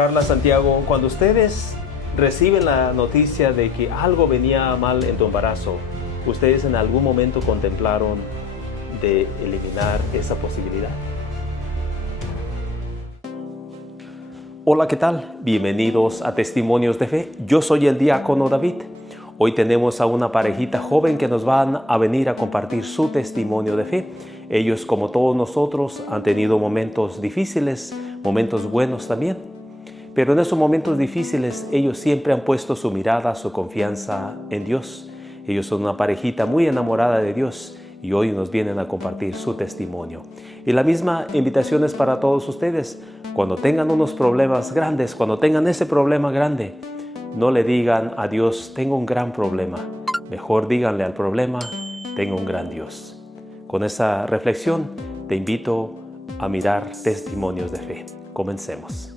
Carla, Santiago, cuando ustedes reciben la noticia de que algo venía mal en tu embarazo, ¿ustedes en algún momento contemplaron de eliminar esa posibilidad? Hola, ¿qué tal? Bienvenidos a Testimonios de Fe. Yo soy el diácono David. Hoy tenemos a una parejita joven que nos van a venir a compartir su testimonio de fe. Ellos, como todos nosotros, han tenido momentos difíciles, momentos buenos también. Pero en esos momentos difíciles, ellos siempre han puesto su mirada, su confianza en Dios. Ellos son una parejita muy enamorada de Dios y hoy nos vienen a compartir su testimonio. Y la misma invitación es para todos ustedes. Cuando tengan unos problemas grandes, cuando tengan ese problema grande, no le digan a Dios, tengo un gran problema. Mejor díganle al problema, tengo un gran Dios. Con esa reflexión, te invito a mirar testimonios de fe. Comencemos.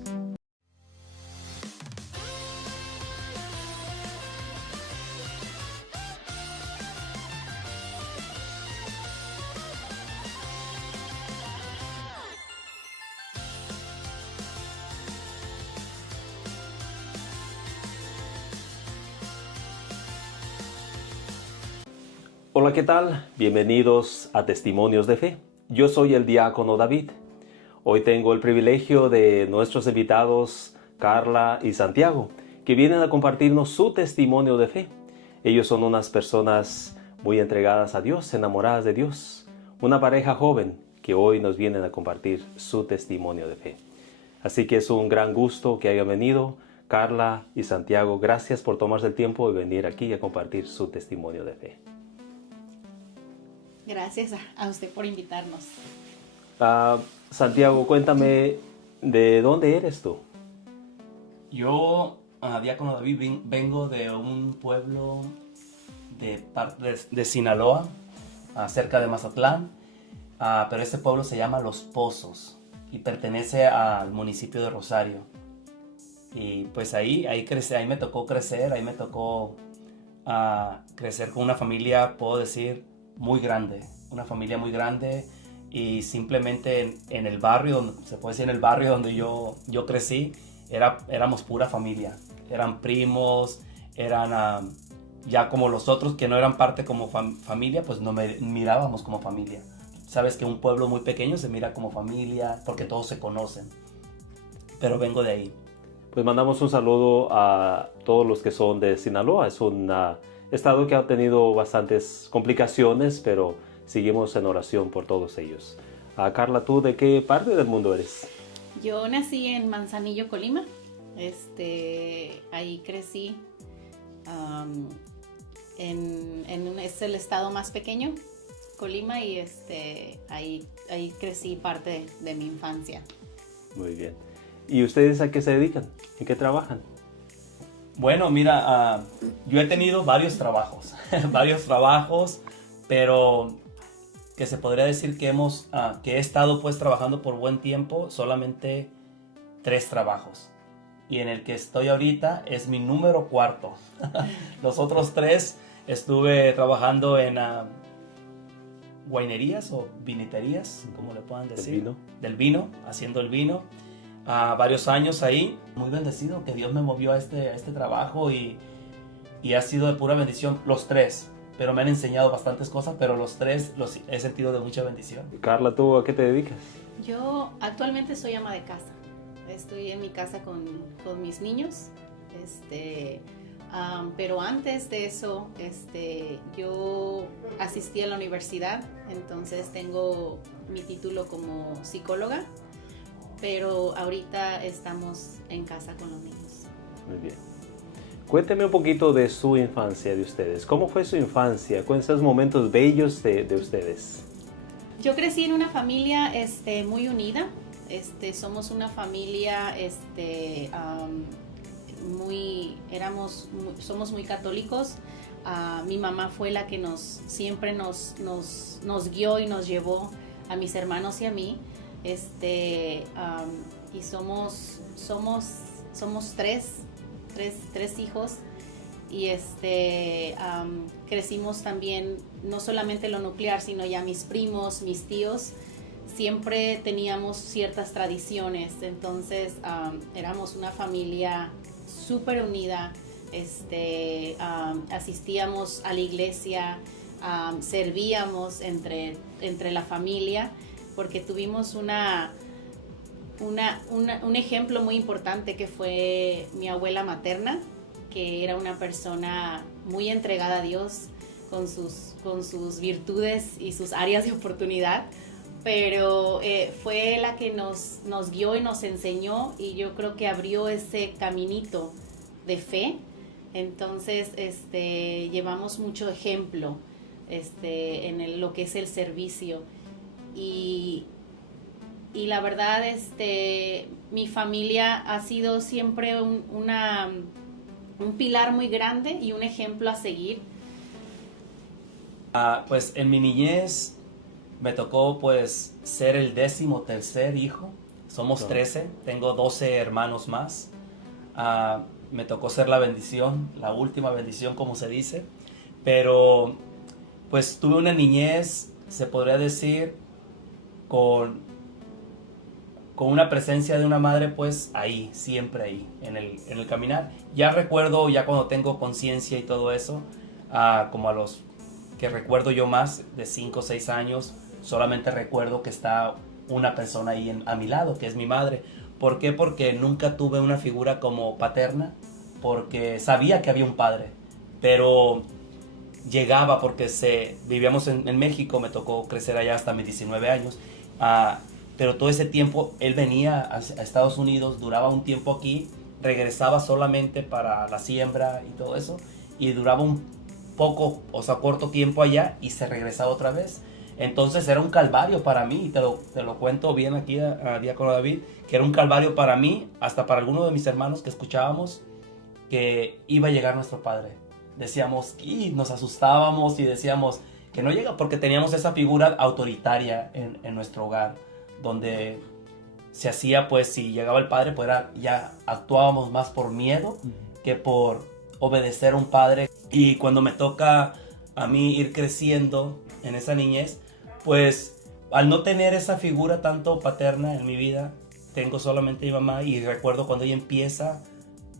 Hola, ¿qué tal? Bienvenidos a Testimonios de Fe. Yo soy el diácono David. Hoy tengo el privilegio de nuestros invitados Carla y Santiago, que vienen a compartirnos su testimonio de fe. Ellos son unas personas muy entregadas a Dios, enamoradas de Dios. Una pareja joven que hoy nos vienen a compartir su testimonio de fe. Así que es un gran gusto que hayan venido. Carla y Santiago, gracias por tomarse el tiempo de venir aquí a compartir su testimonio de fe. Gracias a usted por invitarnos. Santiago, cuéntame, ¿de dónde eres tú? Yo, diácono David, vengo de un pueblo de Sinaloa, cerca de Mazatlán, pero ese pueblo se llama Los Pozos y pertenece al municipio de Rosario. Y pues ahí me tocó crecer, crecer con una familia, puedo decir, muy grande, una familia muy grande, y simplemente en el barrio, se puede decir en el barrio donde yo crecí, éramos pura familia, eran primos, eran ya como los otros que no eran parte como familia, pues no mirábamos como familia. Sabes que un pueblo muy pequeño se mira como familia porque todos se conocen, pero vengo de ahí. Pues mandamos un saludo a todos los que son de Sinaloa. Es un estado que ha tenido bastantes complicaciones, pero seguimos en oración por todos ellos. Carla, ¿tú de qué parte del mundo eres? Yo nací en Manzanillo, Colima. Ahí crecí. Es el estado más pequeño, Colima, y ahí crecí parte de mi infancia. Muy bien. ¿Y ustedes a qué se dedican? ¿En qué trabajan? Bueno, mira, yo he tenido varios trabajos, pero que se podría decir que he estado pues trabajando por buen tiempo, solamente 3 trabajos. Y en el que estoy ahorita es mi número 4. Los otros 3 estuve trabajando en guainerías o viniterías, como le puedan decir. Del vino, haciendo el vino. Varios años ahí, muy bendecido que Dios me movió a este trabajo y ha sido de pura bendición los 3, pero me han enseñado bastantes cosas, pero los 3 los he sentido de mucha bendición. Carla, ¿tú a qué te dedicas? Yo actualmente soy ama de casa, estoy en mi casa con mis niños, pero antes de eso yo asistí a la universidad, entonces tengo mi título como psicóloga. Pero ahorita estamos en casa con los niños. Muy bien. Cuénteme un poquito de su infancia de ustedes. ¿Cómo fue su infancia? ¿Cuáles son esos momentos bellos de ustedes? Yo crecí en una familia muy unida. Somos una familia somos muy católicos. Mi mamá fue la que siempre nos guió y nos llevó a mis hermanos y a mí. Y somos 3 hijos, y crecimos también, no solamente lo nuclear, sino ya mis primos, mis tíos, siempre teníamos ciertas tradiciones, entonces éramos una familia súper unida, asistíamos a la iglesia, servíamos entre la familia, porque tuvimos un ejemplo muy importante que fue mi abuela materna, que era una persona muy entregada a Dios con sus virtudes y sus áreas de oportunidad, pero fue la que nos guió y nos enseñó, y yo creo que abrió ese caminito de fe. Entonces llevamos mucho ejemplo en lo que es el servicio, y la verdad mi familia ha sido siempre un pilar muy grande y un ejemplo a seguir. Pues en mi niñez me tocó pues ser el 13º hijo. Somos 13, tengo 12 hermanos más. Me tocó ser la bendición, la última bendición, como se dice. Pero pues tuve una niñez, se podría decir, con una presencia de una madre, pues ahí, siempre ahí, en el caminar. Ya recuerdo, ya cuando tengo conciencia y todo eso, como a los que recuerdo yo más, de 5 o 6 años, solamente recuerdo que está una persona ahí a mi lado, que es mi madre. ¿Por qué? Porque nunca tuve una figura como paterna, porque sabía que había un padre, pero llegaba porque vivíamos en México, me tocó crecer allá hasta mis 19 años, pero todo ese tiempo él venía a Estados Unidos, duraba un tiempo aquí, regresaba solamente para la siembra y todo eso, y duraba un poco, o sea, corto tiempo allá y se regresaba otra vez. Entonces era un calvario para mí, te lo cuento bien aquí a Diácono David, que era un calvario para mí, hasta para algunos de mis hermanos que escuchábamos que iba a llegar nuestro Padre. Decíamos, y nos asustábamos y decíamos que no llega, porque teníamos esa figura autoritaria en nuestro hogar, donde se hacía, pues si llegaba el Padre, pues ya actuábamos más por miedo que por obedecer a un padre. Y cuando me toca a mí ir creciendo en esa niñez, pues al no tener esa figura tanto paterna en mi vida, tengo solamente a mi mamá, y recuerdo cuando ella empieza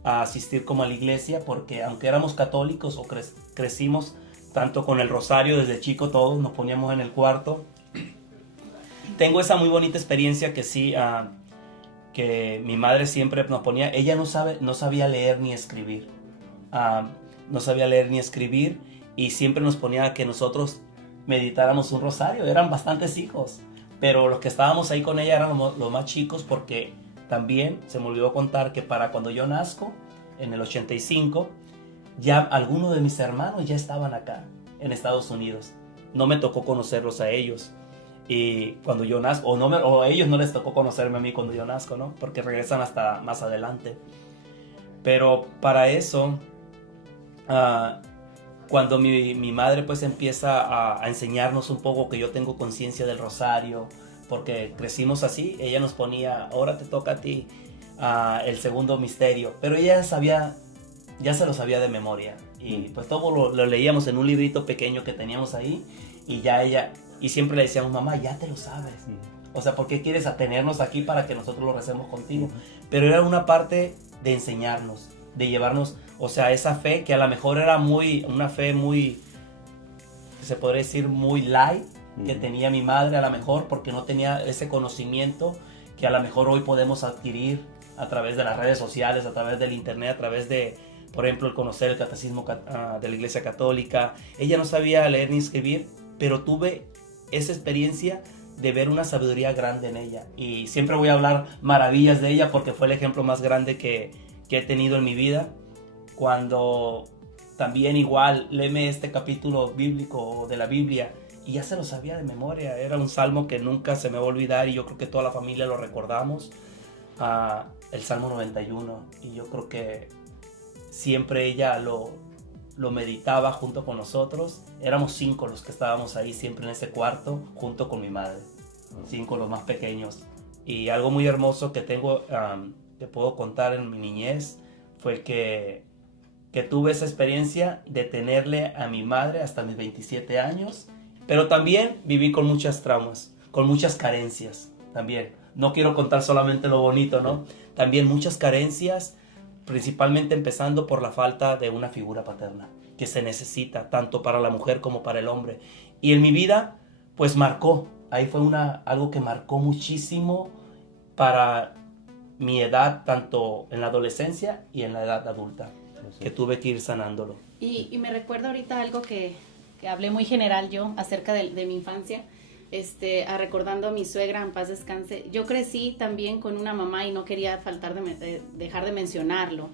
a asistir como a la iglesia, porque aunque éramos católicos o crecimos tanto con el rosario desde chico, todos nos poníamos en el cuarto. Tengo esa muy bonita experiencia que sí, que mi madre siempre nos ponía. Ella no sabía leer ni escribir. No sabía leer ni escribir, y siempre nos ponía que nosotros meditáramos un rosario. Eran bastantes hijos, pero los que estábamos ahí con ella eran los más chicos, porque también se me olvidó contar que para cuando yo nazco, en el 85, ya algunos de mis hermanos ya estaban acá en Estados Unidos. No me tocó conocerlos a ellos, y cuando yo nazco, o a ellos no les tocó conocerme a mí cuando yo nazco, ¿no? Porque regresan hasta más adelante. Pero para eso, cuando mi madre pues empieza a enseñarnos un poco, que yo tengo conciencia del rosario, porque crecimos así, ella nos ponía, ahora te toca a ti el segundo misterio, pero ella ya se lo sabía de memoria, y pues todo lo leíamos en un librito pequeño que teníamos ahí, y siempre le decíamos, mamá, ya te lo sabes, o sea, ¿por qué quieres atenernos aquí para que nosotros lo recemos contigo? Pero era una parte de enseñarnos, de llevarnos, o sea, esa fe que a lo mejor era una fe muy, se podría decir, muy light, que tenía mi madre a lo mejor, porque no tenía ese conocimiento que a lo mejor hoy podemos adquirir a través de las redes sociales, a través del internet, a través de, por ejemplo, el conocer el catecismo de la Iglesia Católica. Ella no sabía leer ni escribir, pero tuve esa experiencia de ver una sabiduría grande en ella, y siempre voy a hablar maravillas de ella, porque fue el ejemplo más grande que he tenido en mi vida. Cuando también igual léeme este capítulo bíblico de la Biblia, y ya se lo sabía de memoria. Era un salmo que nunca se me va a olvidar, y yo creo que toda la familia lo recordamos, el Salmo 91, y yo creo que siempre ella lo meditaba junto con nosotros. Éramos 5 los que estábamos ahí siempre en ese cuarto, junto con mi madre, 5 los más pequeños. Y algo muy hermoso que tengo, que puedo contar en mi niñez, fue que tuve esa experiencia de tenerle a mi madre hasta mis 27 años, pero también viví con muchas traumas, con muchas carencias también. No quiero contar solamente lo bonito, ¿no? También muchas carencias, principalmente empezando por la falta de una figura paterna, que se necesita tanto para la mujer como para el hombre. Y en mi vida, pues marcó, ahí fue algo que marcó muchísimo para mi edad, tanto en la adolescencia y en la edad adulta, que tuve que ir sanándolo. Y me recuerda ahorita algo que hablé muy general yo acerca de mi infancia, recordando a mi suegra, en paz descanse. Yo crecí también con una mamá y no quería dejar de mencionarlo.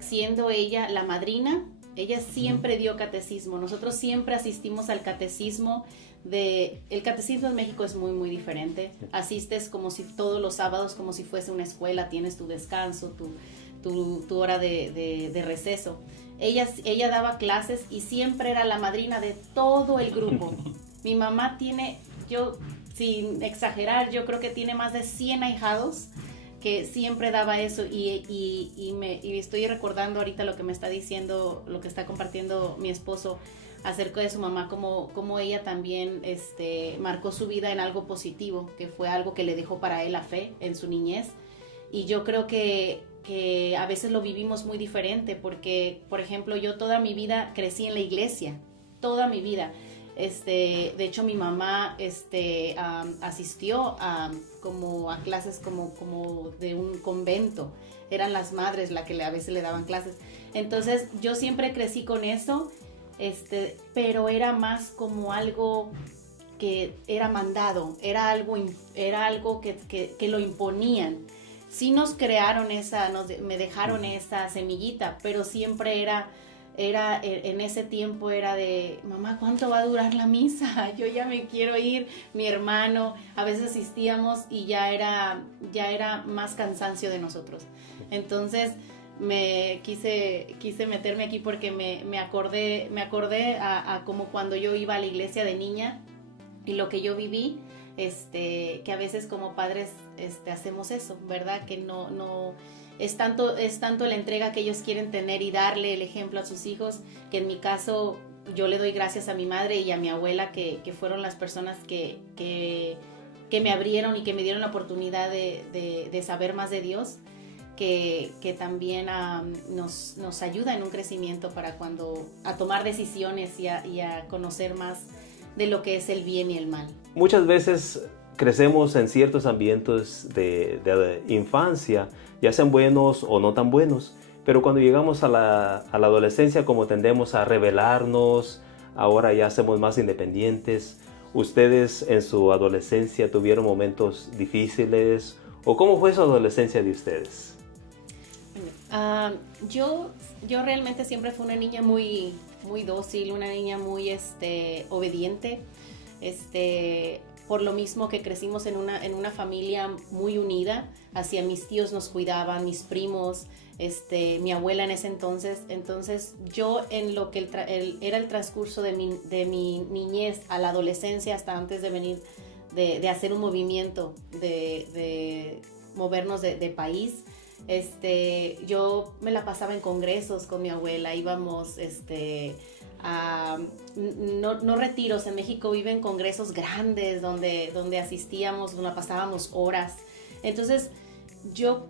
Siendo ella la madrina, ella siempre dio catecismo. Nosotros siempre asistimos al catecismo. El catecismo en México es muy, muy diferente. Asistes como si todos los sábados, como si fuese una escuela, tienes tu descanso, tu hora de receso. Ella daba clases y siempre era la madrina de todo el grupo. Mi mamá tiene, yo sin exagerar, yo creo que tiene más de 100 ahijados que siempre daba eso y estoy recordando ahorita lo que me está diciendo, lo que está compartiendo mi esposo acerca de su mamá, como ella también marcó su vida en algo positivo, que fue algo que le dejó para él la fe en su niñez. Y yo creo que a veces lo vivimos muy diferente porque, por ejemplo, yo toda mi vida crecí en la iglesia, toda mi vida. De hecho, mi mamá asistió a clases como de un convento. Eran las madres las que a veces le daban clases. Entonces, yo siempre crecí con eso, pero era más como algo que era mandado, era algo que lo imponían. Sí nos crearon me dejaron esa semillita, pero siempre era en ese tiempo era de, mamá, ¿cuánto va a durar la misa? Yo ya me quiero ir. Mi hermano, a veces asistíamos y ya era más cansancio de nosotros. Entonces me quise meterme aquí porque me acordé a como cuando yo iba a la iglesia de niña y lo que yo viví, que a veces como padres hacemos eso, ¿verdad? Que no es tanto la entrega que ellos quieren tener y darle el ejemplo a sus hijos, que en mi caso yo le doy gracias a mi madre y a mi abuela que fueron las personas que me abrieron y que me dieron la oportunidad de saber más de Dios, que también nos ayuda en un crecimiento para a tomar decisiones y a conocer más de lo que es el bien y el mal. Muchas veces crecemos en ciertos ambientes de infancia, ya sean buenos o no tan buenos, pero cuando llegamos a la adolescencia, como tendemos a rebelarnos, ahora ya somos más independientes. ¿Ustedes en su adolescencia tuvieron momentos difíciles? ¿O cómo fue su adolescencia de ustedes? Yo realmente siempre fui una niña muy, muy dócil, una niña muy obediente. Por lo mismo que crecimos en una familia muy unida, hacia mis tíos nos cuidaban, mis primos, mi abuela en ese entonces yo en lo que era el transcurso de mi niñez a la adolescencia, hasta antes de venir, de hacer un movimiento, de movernos de país, yo me la pasaba en congresos con mi abuela, íbamos, no retiros. En México viven congresos grandes donde asistíamos, donde pasábamos horas. Entonces yo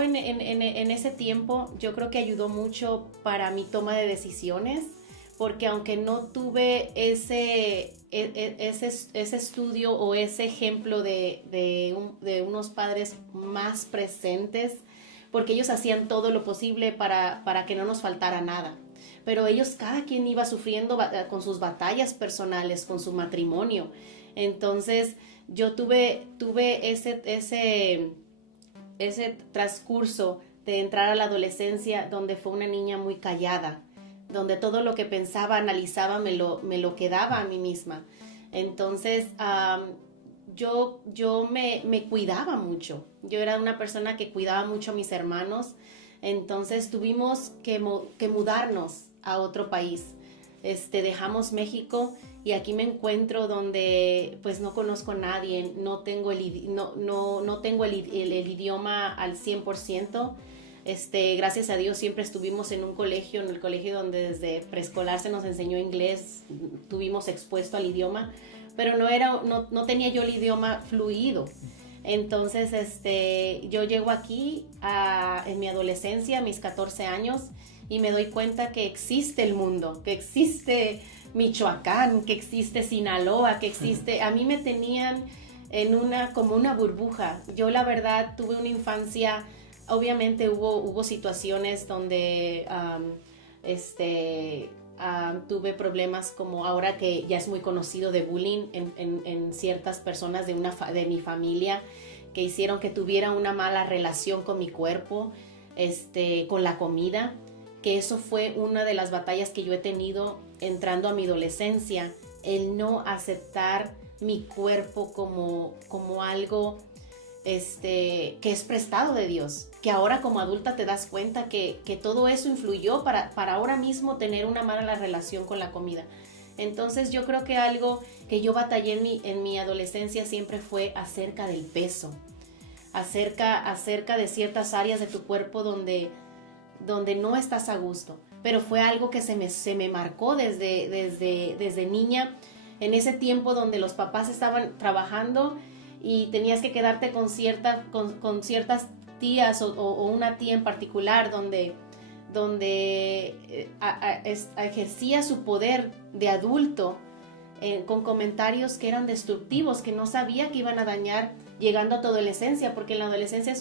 en ese tiempo yo creo que ayudó mucho para mi toma de decisiones, porque aunque no tuve ese estudio o ese ejemplo de unos padres más presentes, porque ellos hacían todo lo posible para que no nos faltara nada. Pero ellos, cada quien iba sufriendo con sus batallas personales, con su matrimonio. Entonces, yo tuve ese transcurso de entrar a la adolescencia, donde fue una niña muy callada, donde todo lo que pensaba, analizaba, me lo quedaba a mí misma. Entonces, yo me cuidaba mucho. Yo era una persona que cuidaba mucho a mis hermanos. Entonces, tuvimos que mudarnos a otro país. Dejamos México y aquí me encuentro donde pues no conozco a nadie, no tengo el idioma al 100%. Gracias a Dios siempre estuvimos en en el colegio donde desde preescolar se nos enseñó inglés, tuvimos expuesto al idioma, pero no tenía yo el idioma fluido. Entonces, yo llego aquí en mi adolescencia, a mis 14 años, y me doy cuenta que existe el mundo, que existe Michoacán, que existe Sinaloa, que existe... A mí me tenían como una burbuja. Yo, la verdad, tuve una infancia... Obviamente hubo situaciones donde tuve problemas, como ahora que ya es muy conocido, de bullying en ciertas personas de mi familia, que hicieron que tuviera una mala relación con mi cuerpo, con la comida, que eso fue una de las batallas que yo he tenido entrando a mi adolescencia, el no aceptar mi cuerpo como algo que es prestado de Dios, que ahora como adulta te das cuenta que todo eso influyó para ahora mismo tener una mala relación con la comida. Entonces yo creo que algo que yo batallé en mi adolescencia siempre fue acerca del peso, acerca de ciertas áreas de tu cuerpo donde no estás a gusto, pero fue algo que se me marcó desde niña, en ese tiempo donde los papás estaban trabajando y tenías que quedarte con ciertas tías o una tía en particular donde ejercía su poder de adulto con comentarios que eran destructivos, que no sabía que iban a dañar llegando a tu adolescencia, porque la adolescencia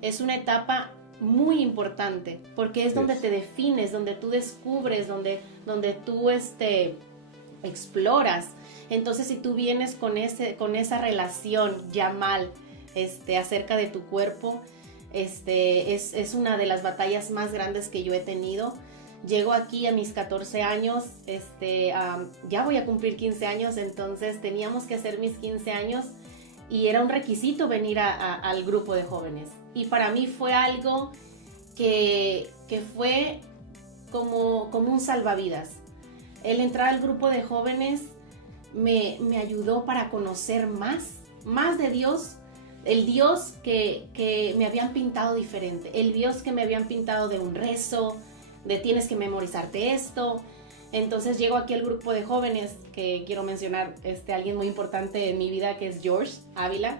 es una etapa muy importante, porque es donde te defines, donde tú descubres, donde tú exploras. Entonces, si tú vienes con esa relación ya mal acerca de tu cuerpo, es una de las batallas más grandes que yo he tenido. Llego aquí a mis 14 años, ya voy a cumplir 15 años, entonces teníamos que hacer mis 15 años y era un requisito venir al grupo de jóvenes. Y para mí fue algo que fue como un salvavidas. El entrar al grupo de jóvenes me ayudó para conocer más de Dios, el Dios que me habían pintado diferente, el Dios que me habían pintado de un rezo, de tienes que memorizarte esto. Entonces llego aquí al grupo de jóvenes, que quiero mencionar alguien muy importante en mi vida, que es George Ávila,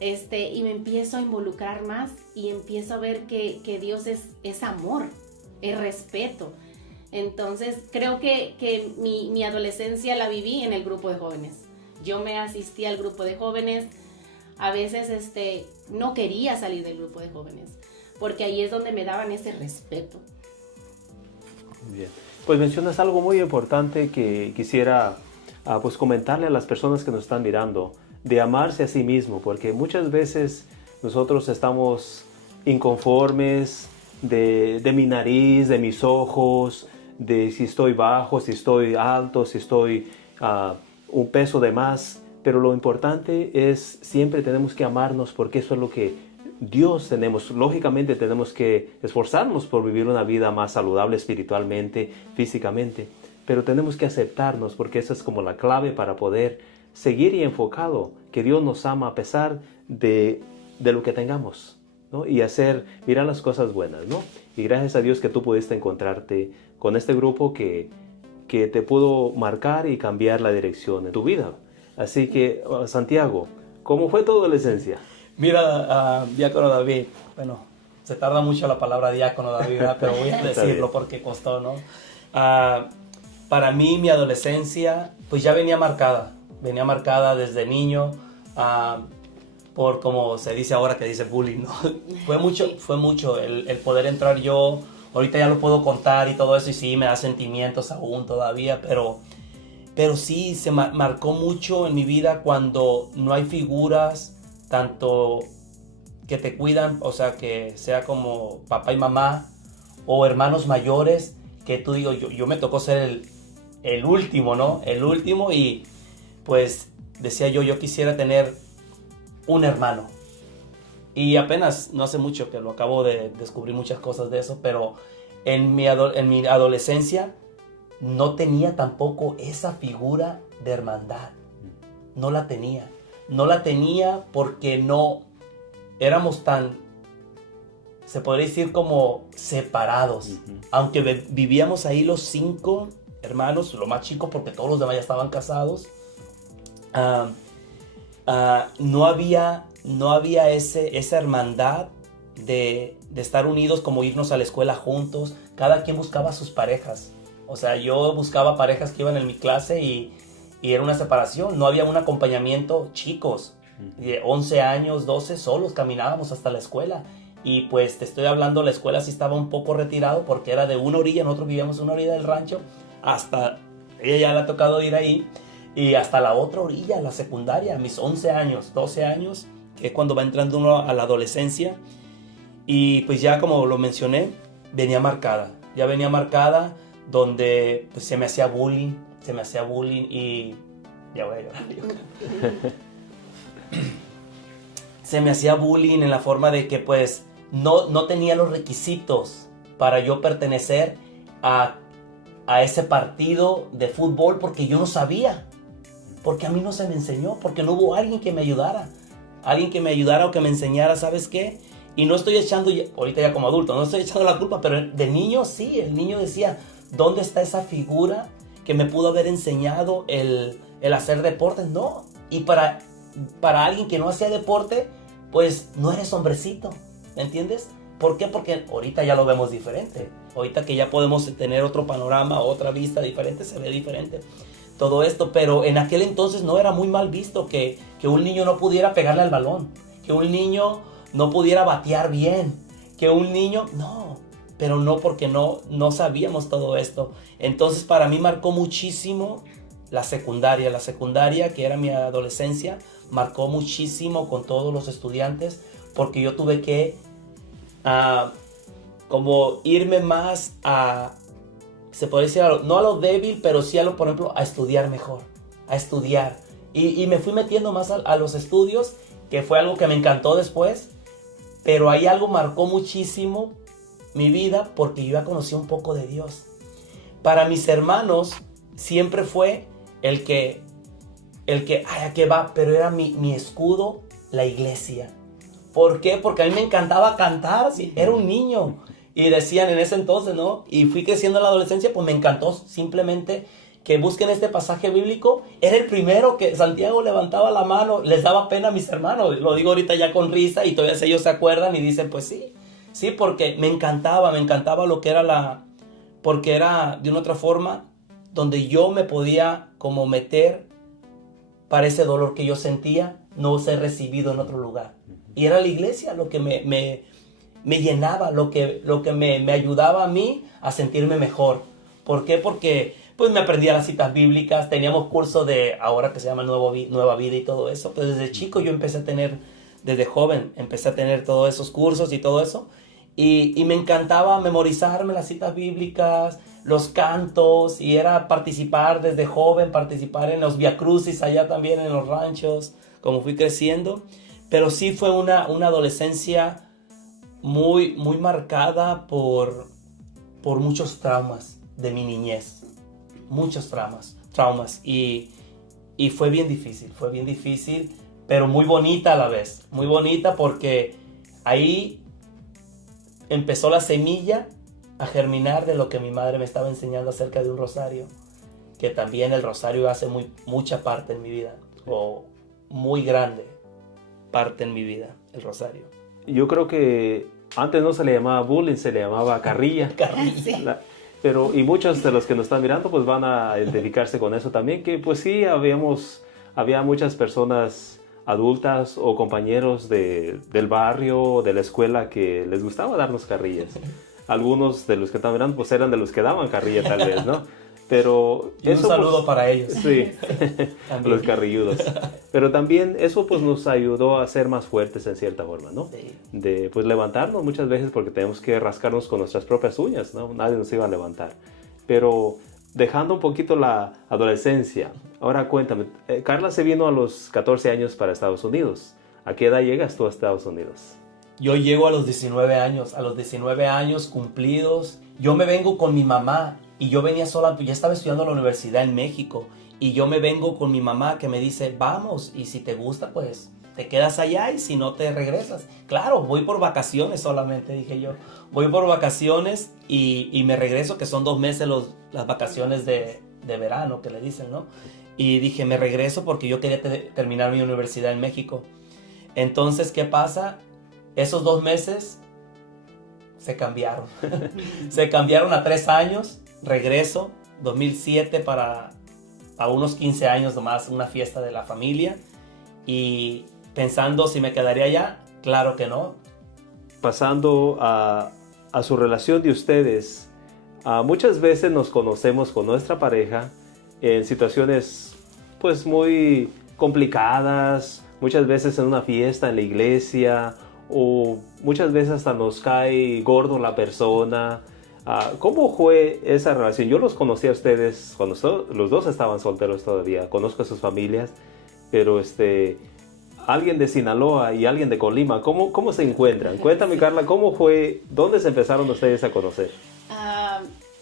y me empiezo a involucrar más y empiezo a ver que Dios es amor, es respeto. Entonces creo que mi adolescencia la viví en el grupo de jóvenes. Yo me asistí al grupo de jóvenes, a veces no quería salir del grupo de jóvenes, porque ahí es donde me daban ese respeto. Bien, pues mencionas algo muy importante que quisiera pues comentarle a las personas que nos están mirando, de amarse a sí mismo, porque muchas veces nosotros estamos inconformes de mi nariz, de mis ojos, de si estoy bajo, si estoy alto, si estoy un peso de más, pero lo importante es siempre tenemos que amarnos, porque eso es lo que Dios tenemos. Lógicamente tenemos que esforzarnos por vivir una vida más saludable espiritualmente, físicamente, pero tenemos que aceptarnos, porque esa es como la clave para poder seguir y enfocado, que Dios nos ama a pesar de lo que tengamos, ¿no? Y mirar las cosas buenas, ¿no? Y gracias a Dios que tú pudiste encontrarte con este grupo que te pudo marcar y cambiar la dirección en tu vida. Así que, Santiago, ¿cómo fue tu adolescencia? Mira, diácono David, bueno, se tarda mucho la palabra diácono David, ¿verdad? Pero voy a decirlo porque costó, ¿no? Para mí, mi adolescencia, pues ya venía marcada desde niño, por como se dice ahora que dice bullying, ¿no? Fue mucho el poder entrar yo. Ahorita ya lo puedo contar y todo eso, y sí, me da sentimientos aún todavía, pero sí, se marcó mucho en mi vida cuando no hay figuras, tanto que te cuidan, o sea, que sea como papá y mamá, o hermanos mayores, que tú digo, yo me tocó ser el último, ¿no? El último, y pues decía yo quisiera tener un hermano. Y apenas, no hace mucho que lo acabo de descubrir muchas cosas de eso, pero en mi adolescencia no tenía tampoco esa figura de hermandad. No la tenía porque no éramos tan, se podría decir, como separados. Uh-huh. Aunque vivíamos ahí los 5 hermanos, lo más chico porque todos los demás ya estaban casados. no había esa hermandad de estar unidos, como irnos a la escuela juntos. Cada quien buscaba sus parejas. O sea, yo buscaba parejas que iban en mi clase y era una separación. No había un acompañamiento. Chicos de 11 años, 12, solos caminábamos hasta la escuela. Y pues te estoy hablando, la escuela sí estaba un poco retirado porque era de una orilla. Nosotros vivíamos en una orilla del rancho. Hasta ella ya le ha tocado ir ahí. Y hasta la otra orilla, la secundaria, a mis 11 años, 12 años, que es cuando va entrando uno a la adolescencia. Y pues ya como lo mencioné, venía marcada. Ya venía marcada donde pues, se me hacía bullying y... Ya voy a llorar, yo creo. Se me hacía bullying en la forma de que pues no tenía los requisitos para yo pertenecer a ese partido de fútbol porque yo no sabía. Porque a mí no se me enseñó, porque no hubo alguien que me ayudara. Alguien que me ayudara o que me enseñara, ¿sabes qué? Y no estoy echando, ahorita ya como adulto, no estoy echando la culpa, pero de niño sí, el niño decía, ¿dónde está esa figura que me pudo haber enseñado el hacer deporte? No, y para alguien que no hacía deporte, pues no eres hombrecito, ¿me entiendes? ¿Por qué? Porque ahorita ya lo vemos diferente. Ahorita que ya podemos tener otro panorama, otra vista diferente, se ve diferente todo esto. Pero en aquel entonces no era muy mal visto que un niño no pudiera pegarle al balón, que un niño no pudiera batear bien, que un niño... No, pero no, porque no sabíamos todo esto. Entonces para mí marcó muchísimo la secundaria, que era mi adolescencia, marcó muchísimo con todos los estudiantes, porque yo tuve que como irme más a, se puede decir, no a lo débil, pero sí a lo, por ejemplo, a estudiar mejor, a estudiar. Y me fui metiendo más a los estudios, que fue algo que me encantó después, pero ahí algo marcó muchísimo mi vida, porque yo ya conocí un poco de Dios. Para mis hermanos siempre fue el que, ay, ¿a qué va? Pero era mi escudo, la iglesia. ¿Por qué? Porque a mí me encantaba cantar, sí, era un niño. Y decían en ese entonces, ¿no? Y fui creciendo en la adolescencia, pues me encantó simplemente que busquen este pasaje bíblico. Era el primero que Santiago levantaba la mano, les daba pena a mis hermanos. Lo digo ahorita ya con risa y todavía ellos se acuerdan y dicen, pues sí, porque me encantaba lo que era porque era de una otra forma donde yo me podía como meter para ese dolor que yo sentía, no ser recibido en otro lugar. Y era la iglesia lo que me llenaba, lo que me ayudaba a mí a sentirme mejor. ¿Por qué? Porque pues me aprendía las citas bíblicas, teníamos curso de, ahora que se llama Nueva Vida y todo eso. Pues desde chico yo desde joven, empecé a tener todos esos cursos y todo eso. Y me encantaba memorizarme las citas bíblicas, los cantos, y era participar desde joven, participar en los viacrucis allá también en los ranchos, como fui creciendo. Pero sí fue una adolescencia muy, muy marcada por muchos traumas de mi niñez. Muchos traumas. Y fue bien difícil, pero muy bonita a la vez. Muy bonita porque ahí empezó la semilla a germinar de lo que mi madre me estaba enseñando acerca de un rosario. Que también el rosario hace mucha parte en mi vida, o muy grande parte en mi vida, el rosario. Yo creo que antes no se le llamaba bullying, se le llamaba carrilla. Sí. Pero, y muchos de los que nos están mirando pues van a identificarse con eso también, que pues sí, había muchas personas adultas o compañeros del barrio, de la escuela, que les gustaba darnos carrillas. Algunos de los que están mirando pues eran de los que daban carrilla tal vez, ¿no? Pero y eso, un saludo pues, para ellos. Sí, los carrilludos. Pero también eso pues nos ayudó a ser más fuertes en cierta forma, ¿no? Sí. De pues levantarnos muchas veces porque tenemos que rascarnos con nuestras propias uñas, ¿no? Nadie nos iba a levantar. Pero dejando un poquito la adolescencia, ahora cuéntame, Carla se vino a los 14 años para Estados Unidos. ¿A qué edad llegas tú a Estados Unidos? Yo llego a los 19 años cumplidos. Yo me vengo con mi mamá. Y yo venía sola, ya estaba estudiando en la universidad en México. Y yo me vengo con mi mamá que me dice, vamos, y si te gusta, pues te quedas allá y si no te regresas. Claro, voy por vacaciones solamente, dije yo. Voy por vacaciones y me regreso, que son 2 meses las vacaciones de verano, que le dicen, ¿no? y dije, me regreso porque yo quería terminar mi universidad en México. Entonces, ¿qué pasa? Esos 2 meses se cambiaron. Se cambiaron a 3 años, regreso, 2007 para a unos 15 años nomás, una fiesta de la familia, y pensando si me quedaría allá, claro que no. Pasando a su relación de ustedes, muchas veces nos conocemos con nuestra pareja en situaciones pues muy complicadas, muchas veces en una fiesta, en la iglesia, o muchas veces hasta nos cae gordo la persona. ¿Cómo fue esa relación? Yo los conocí a ustedes cuando los dos estaban solteros todavía, conozco a sus familias, pero alguien de Sinaloa y alguien de Colima, ¿cómo se encuentran? Cuéntame, Carla, ¿cómo fue? ¿Dónde se empezaron ustedes a conocer?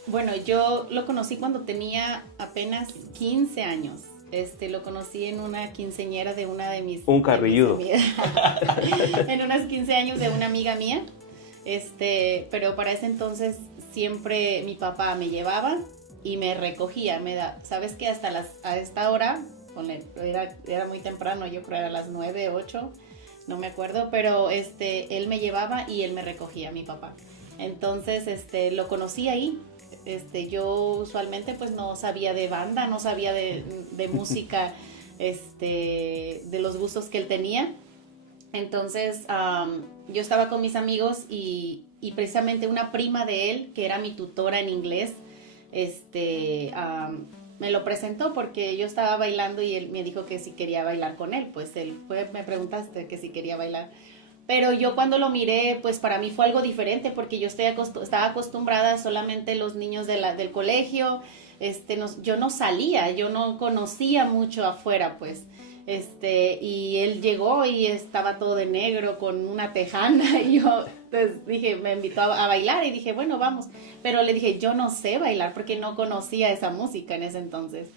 Bueno, yo lo conocí cuando tenía apenas 15 años. Lo conocí en una quinceañera de una de mis... Un carrilludo. En unos 15 años de una amiga mía. Pero para ese entonces siempre mi papá me llevaba y me recogía. ¿Sabes qué? A esta hora, era muy temprano, yo creo era a las 9, 8, no me acuerdo, pero él me llevaba y él me recogía, mi papá. Entonces, lo conocí ahí. Yo usualmente pues no sabía de banda, no sabía de música, de los gustos que él tenía. Entonces yo estaba con mis amigos y precisamente una prima de él, que era mi tutora en inglés, me lo presentó porque yo estaba bailando y él me dijo que si quería bailar con él. Pues me preguntaste que si quería bailar. Pero yo cuando lo miré, pues para mí fue algo diferente porque yo estaba acostumbrada solamente los niños del colegio. Yo no salía, yo no conocía mucho afuera, pues. Y él llegó y estaba todo de negro con una tejana y yo pues dije, me invitó a bailar y dije, bueno, vamos. Pero le dije, yo no sé bailar porque no conocía esa música en ese entonces.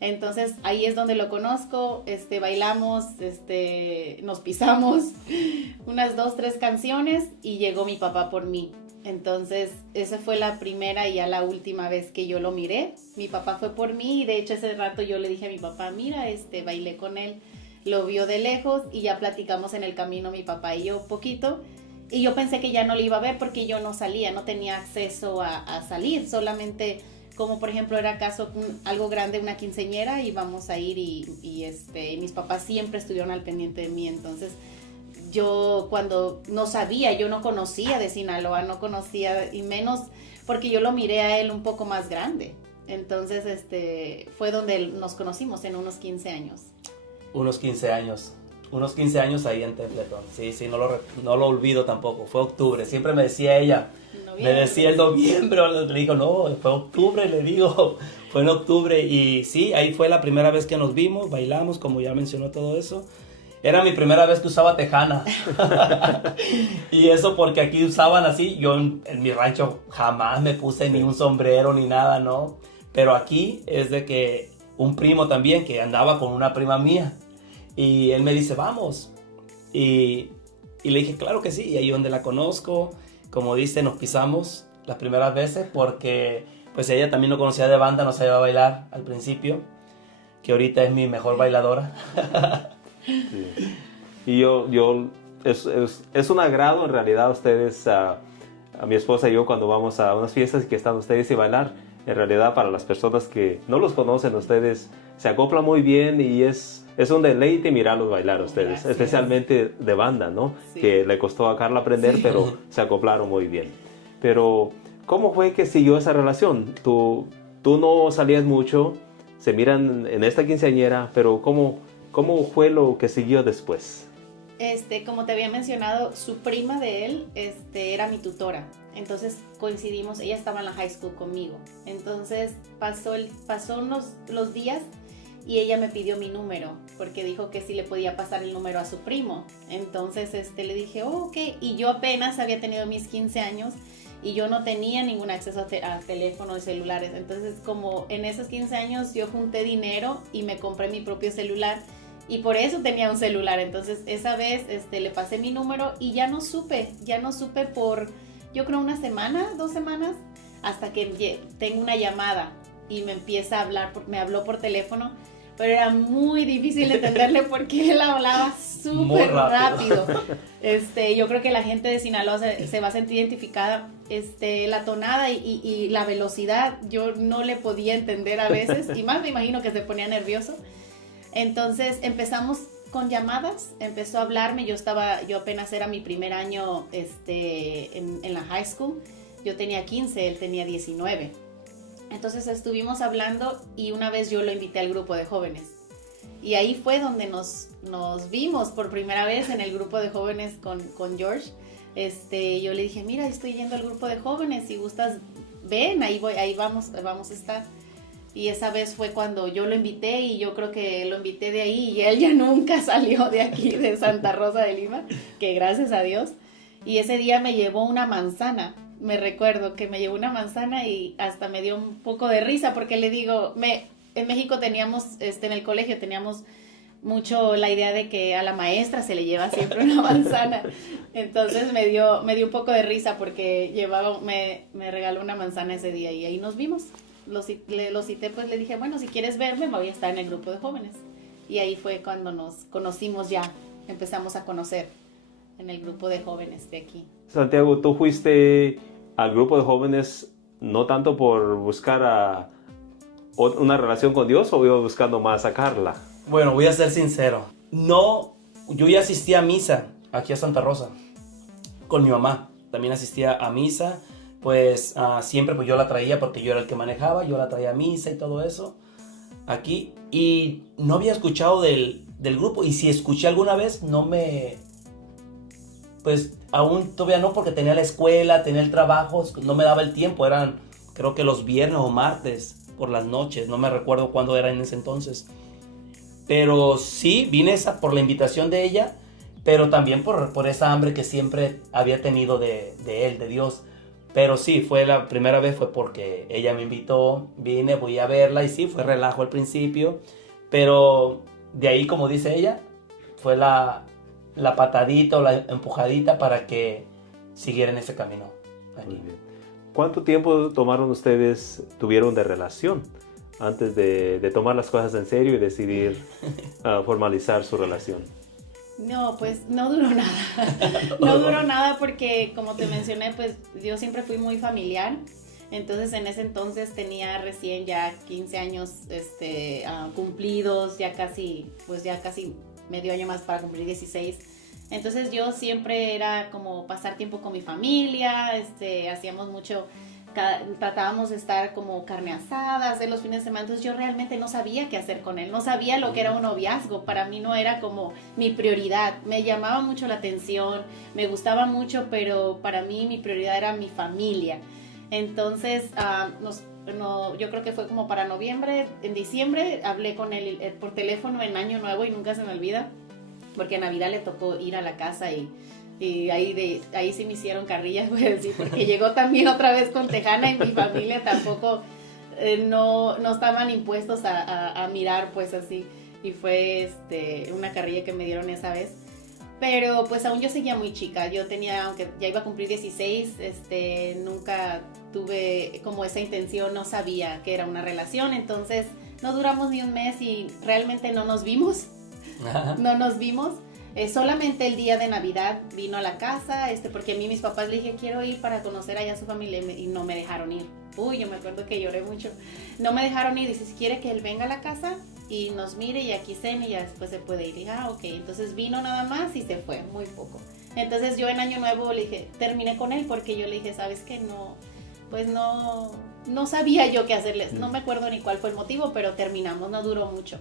Entonces ahí es donde lo conozco, bailamos, nos pisamos unas 2, 3 canciones y llegó mi papá por mí. Entonces esa fue la primera y ya la última vez que yo lo miré. Mi papá fue por mí y de hecho ese rato yo le dije a mi papá, mira, bailé con él. Lo vio de lejos y ya platicamos en el camino mi papá y yo poquito. Y yo pensé que ya no lo iba a ver porque yo no salía, no tenía acceso a salir, solamente... Como por ejemplo era algo grande, una quinceañera, y vamos a ir y mis papás siempre estuvieron al pendiente de mí. Entonces yo cuando no sabía, yo no conocía de Sinaloa, no conocía, y menos porque yo lo miré a él un poco más grande. Entonces fue donde nos conocimos en unos 15 años. Unos 15 años ahí en Templeton. Sí, no lo olvido tampoco. Fue octubre, siempre me decía ella. Me decía el noviembre, le digo, no, fue octubre, le digo, fue en octubre. Y sí, ahí fue la primera vez que nos vimos, bailamos, como ya mencionó todo eso. Era mi primera vez que usaba tejana. Y eso porque aquí usaban así, yo en mi rancho jamás me puse ni un sombrero ni nada, ¿no? Pero aquí es de que un primo también que andaba con una prima mía. Y él me dice, vamos. Y le dije, claro que sí, y ahí donde la conozco. Como dice, nos pisamos las primeras veces porque pues ella también no conocía de banda, no sabía bailar al principio, que ahorita es mi mejor bailadora. Sí. Y es un agrado en realidad ustedes, a mi esposa y yo cuando vamos a unas fiestas que están ustedes y bailar, en realidad para las personas que no los conocen, ustedes se acoplan muy bien y es un deleite mirarlos bailar a ustedes. Gracias. Especialmente de banda, ¿no? Sí. Que le costó a Carla aprender, sí. Pero se acoplaron muy bien. Pero, ¿cómo fue que siguió esa relación? Tú no salías mucho, se miran en esta quinceañera, pero ¿cómo fue lo que siguió después? Como te había mencionado, su prima de él era mi tutora. Entonces coincidimos, ella estaba en la high school conmigo. Entonces pasó los días y ella me pidió mi número porque dijo que sí le podía pasar el número a su primo. Entonces le dije, oh, ok. Y yo apenas había tenido mis 15 años y yo no tenía ningún acceso a teléfonos y celulares. Entonces como en esos 15 años yo junté dinero y me compré mi propio celular. Y por eso tenía un celular. Entonces esa vez le pasé mi número y ya no supe por, yo creo 1 semana, 2 semanas, hasta que tengo una llamada y me empieza a hablar, me habló por teléfono, pero era muy difícil entenderle porque él hablaba súper rápido. Yo creo que la gente de Sinaloa se va a sentir identificada. La tonada y la velocidad, yo no le podía entender a veces, y más me imagino que se ponía nervioso. Entonces empezamos con llamadas, empezó a hablarme, yo apenas era mi primer año en la high school, yo tenía 15, él tenía 19. Entonces estuvimos hablando y una vez yo lo invité al grupo de jóvenes. Y ahí fue donde nos vimos por primera vez en el grupo de jóvenes con George. Yo le dije, mira, estoy yendo al grupo de jóvenes, si gustas, ven, ahí vamos a estar. Y esa vez fue cuando yo lo invité y yo creo que lo invité de ahí y él ya nunca salió de aquí, de Santa Rosa de Lima, que gracias a Dios. Y ese día me llevó una manzana. Me recuerdo que me llevó una manzana y hasta me dio un poco de risa porque le digo, en México teníamos, en el colegio teníamos mucho la idea de que a la maestra se le lleva siempre una manzana. Entonces me dio un poco de risa porque me regaló una manzana ese día y ahí nos vimos. Lo cité, pues le dije, bueno, si quieres verme, voy a estar en el grupo de jóvenes. Y ahí fue cuando nos conocimos ya, empezamos a conocer en el grupo de jóvenes de aquí. Santiago, tú fuiste al grupo de jóvenes no tanto por buscar una relación con Dios o ibas buscando más a Carla. Bueno, voy a ser sincero. No, yo ya asistía a misa aquí a Santa Rosa con mi mamá. También asistía a misa. Pues siempre pues yo la traía porque yo era el que manejaba, yo la traía a misa y todo eso aquí, y no había escuchado del grupo, y si escuché alguna vez pues aún todavía no, porque tenía la escuela, tenía el trabajo, no me daba el tiempo, eran creo que los viernes o martes por las noches, no me recuerdo cuándo era en ese entonces, pero sí vine por la invitación de ella, pero también por esa hambre que siempre había tenido de él, de Dios. Pero sí, la primera vez fue porque ella me invitó, vine, voy a verla y sí, fue relajo al principio. Pero de ahí, como dice ella, fue la patadita o la empujadita para que siguieran ese camino. Aquí. ¿Cuánto tiempo tuvieron de relación antes de tomar las cosas en serio y decidir formalizar su relación? No, pues no duró nada. No duró nada porque, como te mencioné, pues yo siempre fui muy familiar. Entonces, en ese entonces tenía recién ya 15 años cumplidos, ya casi medio año más para cumplir 16. Entonces, yo siempre era como pasar tiempo con mi familia, hacíamos mucho, tratábamos de estar como carne asada, hacer los fines de semana. Entonces yo realmente no sabía qué hacer con él, no sabía lo que era un noviazgo, para mí no era como mi prioridad, me llamaba mucho la atención, me gustaba mucho, pero para mí mi prioridad era mi familia. Entonces yo creo que fue como para noviembre, en diciembre hablé con él por teléfono en Año Nuevo y nunca se me olvida, porque a Navidad le tocó ir a la casa y ahí sí me hicieron carrillas, voy a decir, porque llegó también otra vez con Tejana y mi familia tampoco no estaban impuestos a mirar pues así, y fue una carrilla que me dieron esa vez. Pero pues aún yo seguía muy chica, aunque ya iba a cumplir 16, nunca tuve como esa intención, no sabía que era una relación, entonces no duramos ni un mes y realmente no nos vimos. Solamente el día de Navidad vino a la casa, porque a mí mis papás le dije, quiero ir para conocer allá a su familia, y no me dejaron ir. Uy, yo me acuerdo que lloré mucho. No me dejaron ir, dice, si quiere que él venga a la casa y nos mire y aquí cene y ya después se puede ir. Y dije, ok, entonces vino nada más y se fue, muy poco. Entonces yo en Año Nuevo le dije, terminé con él porque yo le dije, ¿sabes qué? No sabía yo qué hacerles. No me acuerdo ni cuál fue el motivo, pero terminamos, no duró mucho,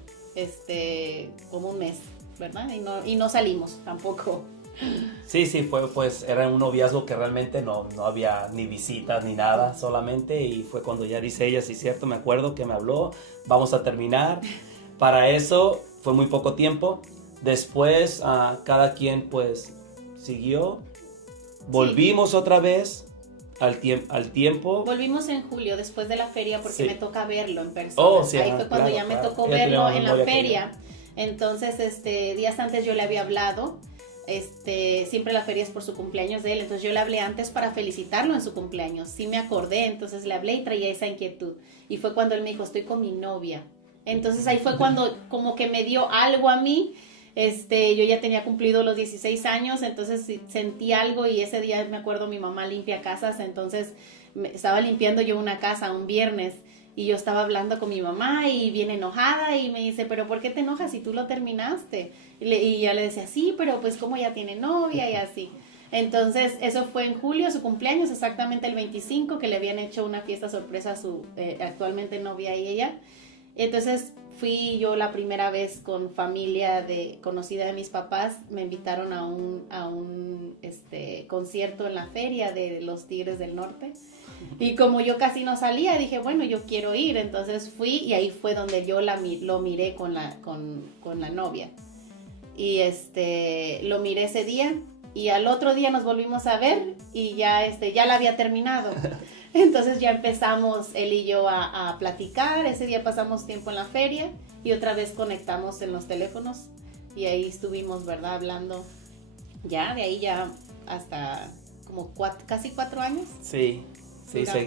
como un mes, ¿verdad? Y no salimos tampoco. Sí, era un noviazgo que realmente no había ni visitas ni nada, solamente, y fue cuando ya dice ella, sí, cierto, me acuerdo que me habló, vamos a terminar. Para eso fue muy poco tiempo. Después cada quien pues siguió, volvimos otra vez al tiempo. Volvimos en julio después de la feria porque me toca verlo en persona. Ahí fue cuando me tocó verlo en la feria. Entonces, días antes yo le había hablado. Siempre la feria es por su cumpleaños de él, entonces yo le hablé antes para felicitarlo en su cumpleaños. Sí me acordé, entonces le hablé y traía esa inquietud. Y fue cuando él me dijo, estoy con mi novia. Entonces ahí fue cuando como que me dio algo a mí. Yo ya tenía cumplido los 16 años, entonces sentí algo y ese día me acuerdo mi mamá limpia casas, entonces estaba limpiando yo una casa un viernes y yo estaba hablando con mi mamá y bien enojada y me dice, pero ¿por qué te enojas si tú lo terminaste? Y ya le decía, sí, pero pues como ya tiene novia y así. Entonces eso fue en julio, su cumpleaños, exactamente el 25, que le habían hecho una fiesta sorpresa a su actualmente novia y ella. Entonces fui yo la primera vez con familia conocida de mis papás, me invitaron a un concierto en la feria de los Tigres del Norte. Y como yo casi no salía, dije, bueno, yo quiero ir. Entonces fui y ahí fue donde yo lo miré con la novia. Y lo miré ese día y al otro día nos volvimos a ver y ya la había terminado. Entonces ya empezamos él y yo a platicar. Ese día pasamos tiempo en la feria y otra vez conectamos en los teléfonos y ahí estuvimos, ¿verdad? Hablando ya, de ahí ya hasta como casi 4 años. Sí,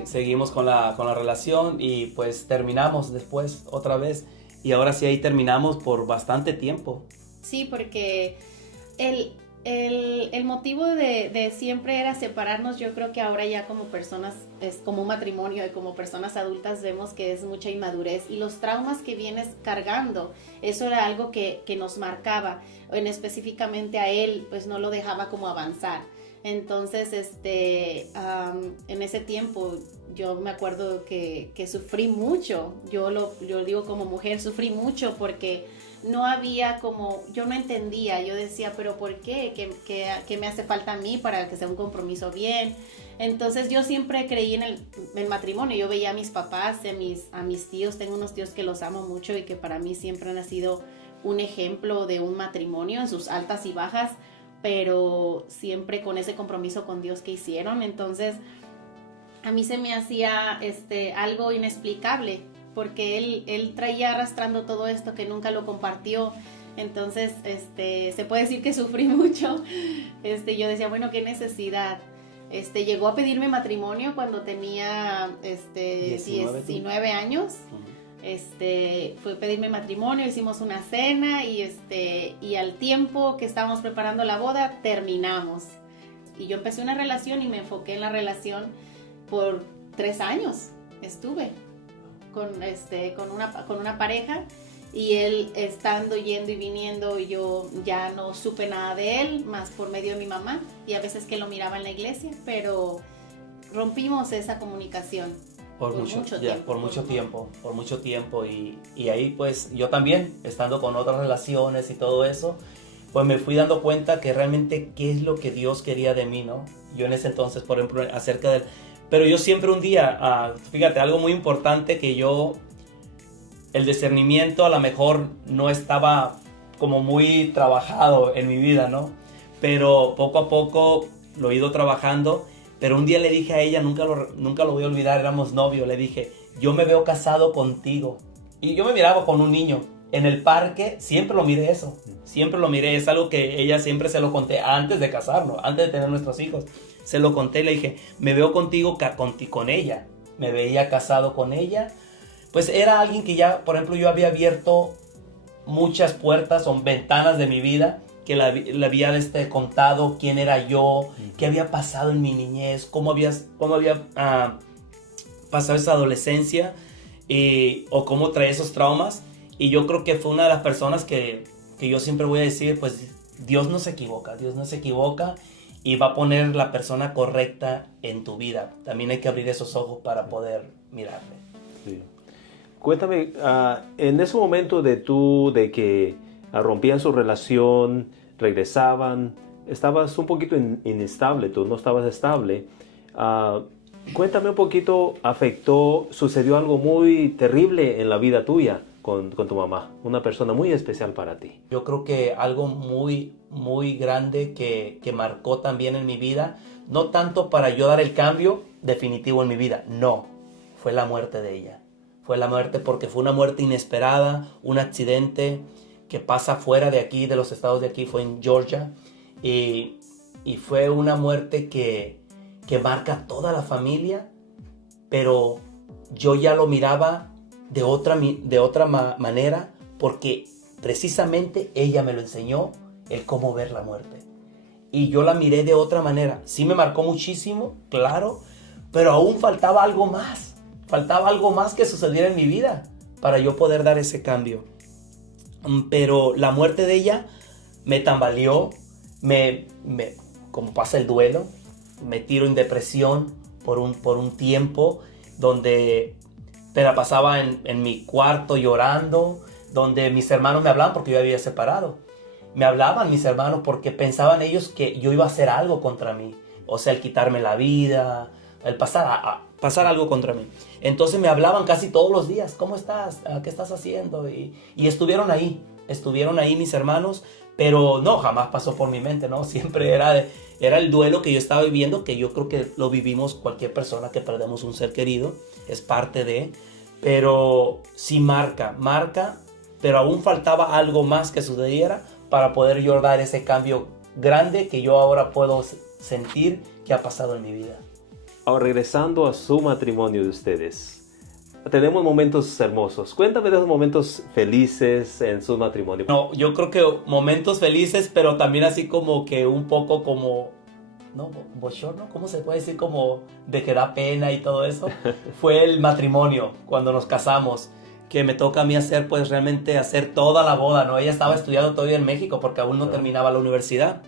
seguimos con la relación y pues terminamos después otra vez y ahora sí ahí terminamos por bastante tiempo. Sí, porque el motivo de siempre era separarnos. Yo creo que ahora ya como personas, es como un matrimonio y como personas adultas vemos que es mucha inmadurez y los traumas que vienes cargando, eso era algo que nos marcaba, específicamente a él, pues no lo dejaba como avanzar. Entonces, en ese tiempo yo me acuerdo que sufrí mucho. Yo digo como mujer, sufrí mucho porque no había yo no entendía. Yo decía, pero ¿por qué? ¿Qué me hace falta a mí para que sea un compromiso bien? Entonces yo siempre creí en el matrimonio. Yo veía a mis papás, a mis tíos. Tengo unos tíos que los amo mucho y que para mí siempre han sido un ejemplo de un matrimonio en sus altas y bajas, pero siempre con ese compromiso con Dios que hicieron. Entonces a mí se me hacía algo inexplicable porque él traía arrastrando todo esto que nunca lo compartió. Entonces se puede decir que sufrí mucho. Yo decía, bueno, qué necesidad. Llegó a pedirme matrimonio cuando tenía 19 años. Fue a pedirme matrimonio, hicimos una cena y al tiempo que estábamos preparando la boda terminamos. Y yo empecé una relación y me enfoqué en la relación por 3 años. Estuve con una pareja y él estando yendo y viniendo, yo ya no supe nada de él más por medio de mi mamá y a veces que lo miraba en la iglesia, pero rompimos esa comunicación. Por mucho tiempo y ahí pues yo también estando con otras relaciones y todo eso, pues me fui dando cuenta que realmente qué es lo que Dios quería de mí, ¿no? Yo en ese entonces, por ejemplo, acerca del... Pero yo siempre un día, fíjate, algo muy importante que el discernimiento a lo mejor no estaba como muy trabajado en mi vida, ¿no? Pero poco a poco lo he ido trabajando. Pero un día le dije a ella, nunca lo voy a olvidar, éramos novios, le dije, yo me veo casado contigo. Y yo me miraba con un niño en el parque, siempre lo miré eso, es algo que ella siempre se lo conté antes de casarnos, antes de tener nuestros hijos. Se lo conté, le dije, me veo contigo con ella, me veía casado con ella. Pues era alguien que ya, por ejemplo, yo había abierto muchas puertas o ventanas de mi vida, que le había contado quién era yo, qué había pasado en mi niñez, cómo había pasado esa adolescencia o cómo traía esos traumas. Y yo creo que fue una de las personas que yo siempre voy a decir, pues Dios no se equivoca y va a poner la persona correcta en tu vida. También hay que abrir esos ojos para poder mirarle. Sí. Cuéntame, en ese momento de que rompían su relación, regresaban, estabas un poquito inestable, tú no estabas estable. Cuéntame un poquito, sucedió algo muy terrible en la vida tuya con tu mamá, una persona muy especial para ti. Yo creo que algo muy, muy grande que marcó también en mi vida, no tanto para yo dar el cambio definitivo en mi vida, no, fue la muerte de ella. Fue la muerte porque fue una muerte inesperada, un accidente que pasa fuera de aquí, de los estados de aquí, fue en Georgia. Y fue una muerte que marca a toda la familia, pero yo ya lo miraba de otra manera, porque precisamente ella me lo enseñó, el cómo ver la muerte. Y yo la miré de otra manera. Sí me marcó muchísimo, claro, pero aún faltaba algo más. Faltaba algo más que sucediera en mi vida para yo poder dar ese cambio. Pero la muerte de ella me tambaleó, como pasa el duelo, me tiro en depresión por un tiempo donde me la pasaba en mi cuarto llorando, donde mis hermanos me hablaban porque yo había separado. Me hablaban mis hermanos porque pensaban ellos que yo iba a hacer algo contra mí. O sea, el quitarme la vida, el pasar algo contra mí. Entonces me hablaban casi todos los días. ¿Cómo estás? ¿Qué estás haciendo? Y estuvieron ahí mis hermanos. Pero no, jamás pasó por mi mente, ¿no? Siempre era el duelo que yo estaba viviendo, que yo creo que lo vivimos cualquier persona que perdemos un ser querido. Es parte de... Pero sí marca, pero aún faltaba algo más que sucediera para poder yo dar ese cambio grande que yo ahora puedo sentir que ha pasado en mi vida. Ahora, regresando a su matrimonio de ustedes, tenemos momentos hermosos. Cuéntame de esos momentos felices en su matrimonio. No, yo creo que momentos felices, pero también así como que un poco como... ¿no? Bochorno, ¿cómo se puede decir? Como de que da pena y todo eso. Fue el matrimonio, cuando nos casamos, que me toca a mí hacer, pues realmente hacer toda la boda, ¿no? Ella estaba estudiando todavía en México porque aún no terminaba la universidad.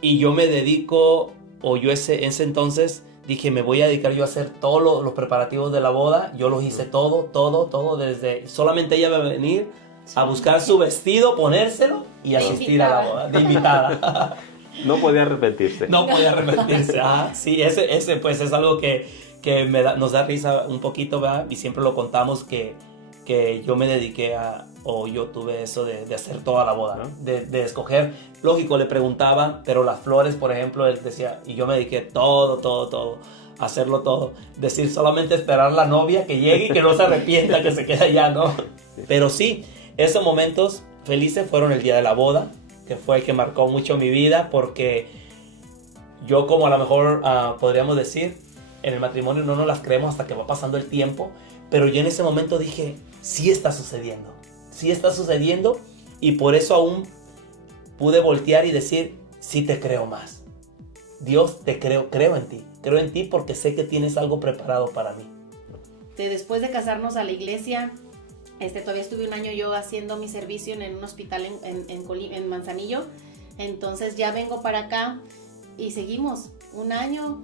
Y yo me dedico, o yo ese entonces dije, me voy a dedicar yo a hacer todos los preparativos de la boda. Yo los hice todo, desde solamente ella va a venir a buscar su vestido, ponérselo y asistir a la boda, de invitada. No podía arrepentirse. No podía arrepentirse. Sí, ese pues es algo que nos da risa un poquito, ¿verdad? Y siempre lo contamos que yo me dediqué o yo tuve eso de hacer toda la boda, ¿no? De escoger. Lógico, le preguntaba, pero las flores, por ejemplo, él decía, y yo me dediqué todo, hacerlo todo. Decir, solamente esperar la novia que llegue y que no se arrepienta, que se quede allá, ¿no? Sí. Pero sí, esos momentos felices fueron el día de la boda, que fue el que marcó mucho mi vida, porque yo, como a lo mejor podríamos decir, en el matrimonio no nos las creemos hasta que va pasando el tiempo, pero yo en ese momento dije, sí está sucediendo, y por eso aún pude voltear y decir, sí te creo más. Dios, te creo en ti porque sé que tienes algo preparado para mí. Después de casarnos a la iglesia, todavía estuve un año yo haciendo mi servicio en un hospital en Manzanillo. Entonces ya vengo para acá y seguimos un año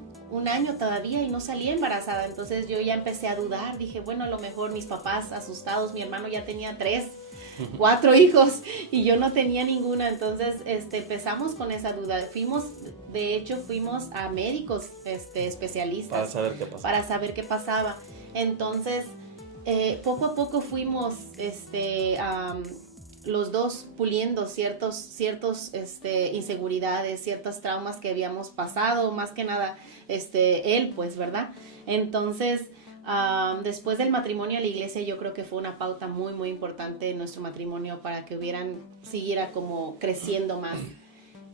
todavía y no salí embarazada. Entonces yo ya empecé a dudar. Dije, bueno, a lo mejor mis papás asustados, mi hermano ya tenía 4 hijos y yo no tenía ninguna. Entonces empezamos con esa duda. Fuimos a médicos especialistas para saber qué pasaba. Entonces poco a poco fuimos los dos puliendo ciertos inseguridades, ciertos traumas que habíamos pasado, más que nada él, pues, ¿verdad? Entonces después del matrimonio a la iglesia, yo creo que fue una pauta muy muy importante en nuestro matrimonio para que siguiera como creciendo más.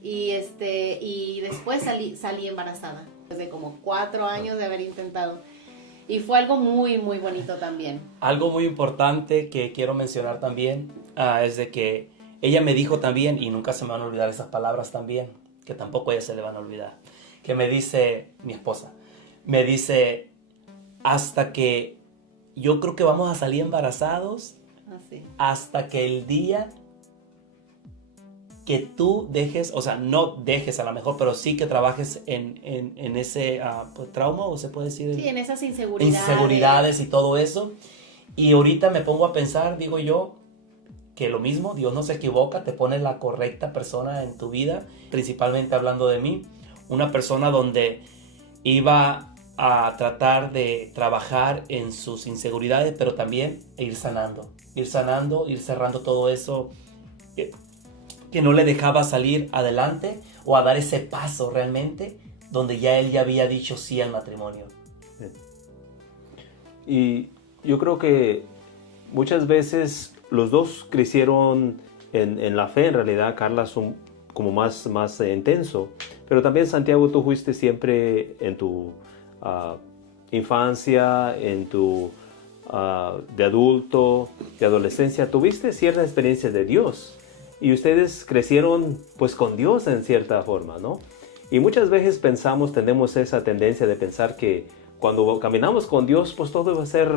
Y después salí embarazada después de como 4 años de haber intentado. Y fue algo muy, muy bonito también. Algo muy importante que quiero mencionar también es de que ella me dijo también, y nunca se me van a olvidar esas palabras también, que tampoco a ella se le van a olvidar, que me dice, mi esposa, me dice, hasta que yo creo que vamos a salir embarazados, hasta que el día que tú dejes, o sea, no dejes a lo mejor, pero sí que trabajes en ese trauma, o se puede decir. Sí, en esas inseguridades. Inseguridades y todo eso. Y ahorita me pongo a pensar, digo yo, que lo mismo, Dios no se equivoca, te pone la correcta persona en tu vida, principalmente hablando de mí, una persona donde iba a tratar de trabajar en sus inseguridades, pero también ir sanando, ir cerrando todo eso que no le dejaba salir adelante o a dar ese paso realmente donde él ya había dicho sí al matrimonio. Y yo creo que muchas veces los dos crecieron en la fe. En realidad, Carla es como más intenso, pero también, Santiago, tú fuiste siempre en tu infancia, en tu de adulto, de adolescencia, tuviste cierta experiencia de Dios y ustedes crecieron pues con Dios en cierta forma, ¿no? Y muchas veces tenemos esa tendencia de pensar que cuando caminamos con Dios, pues todo va a ser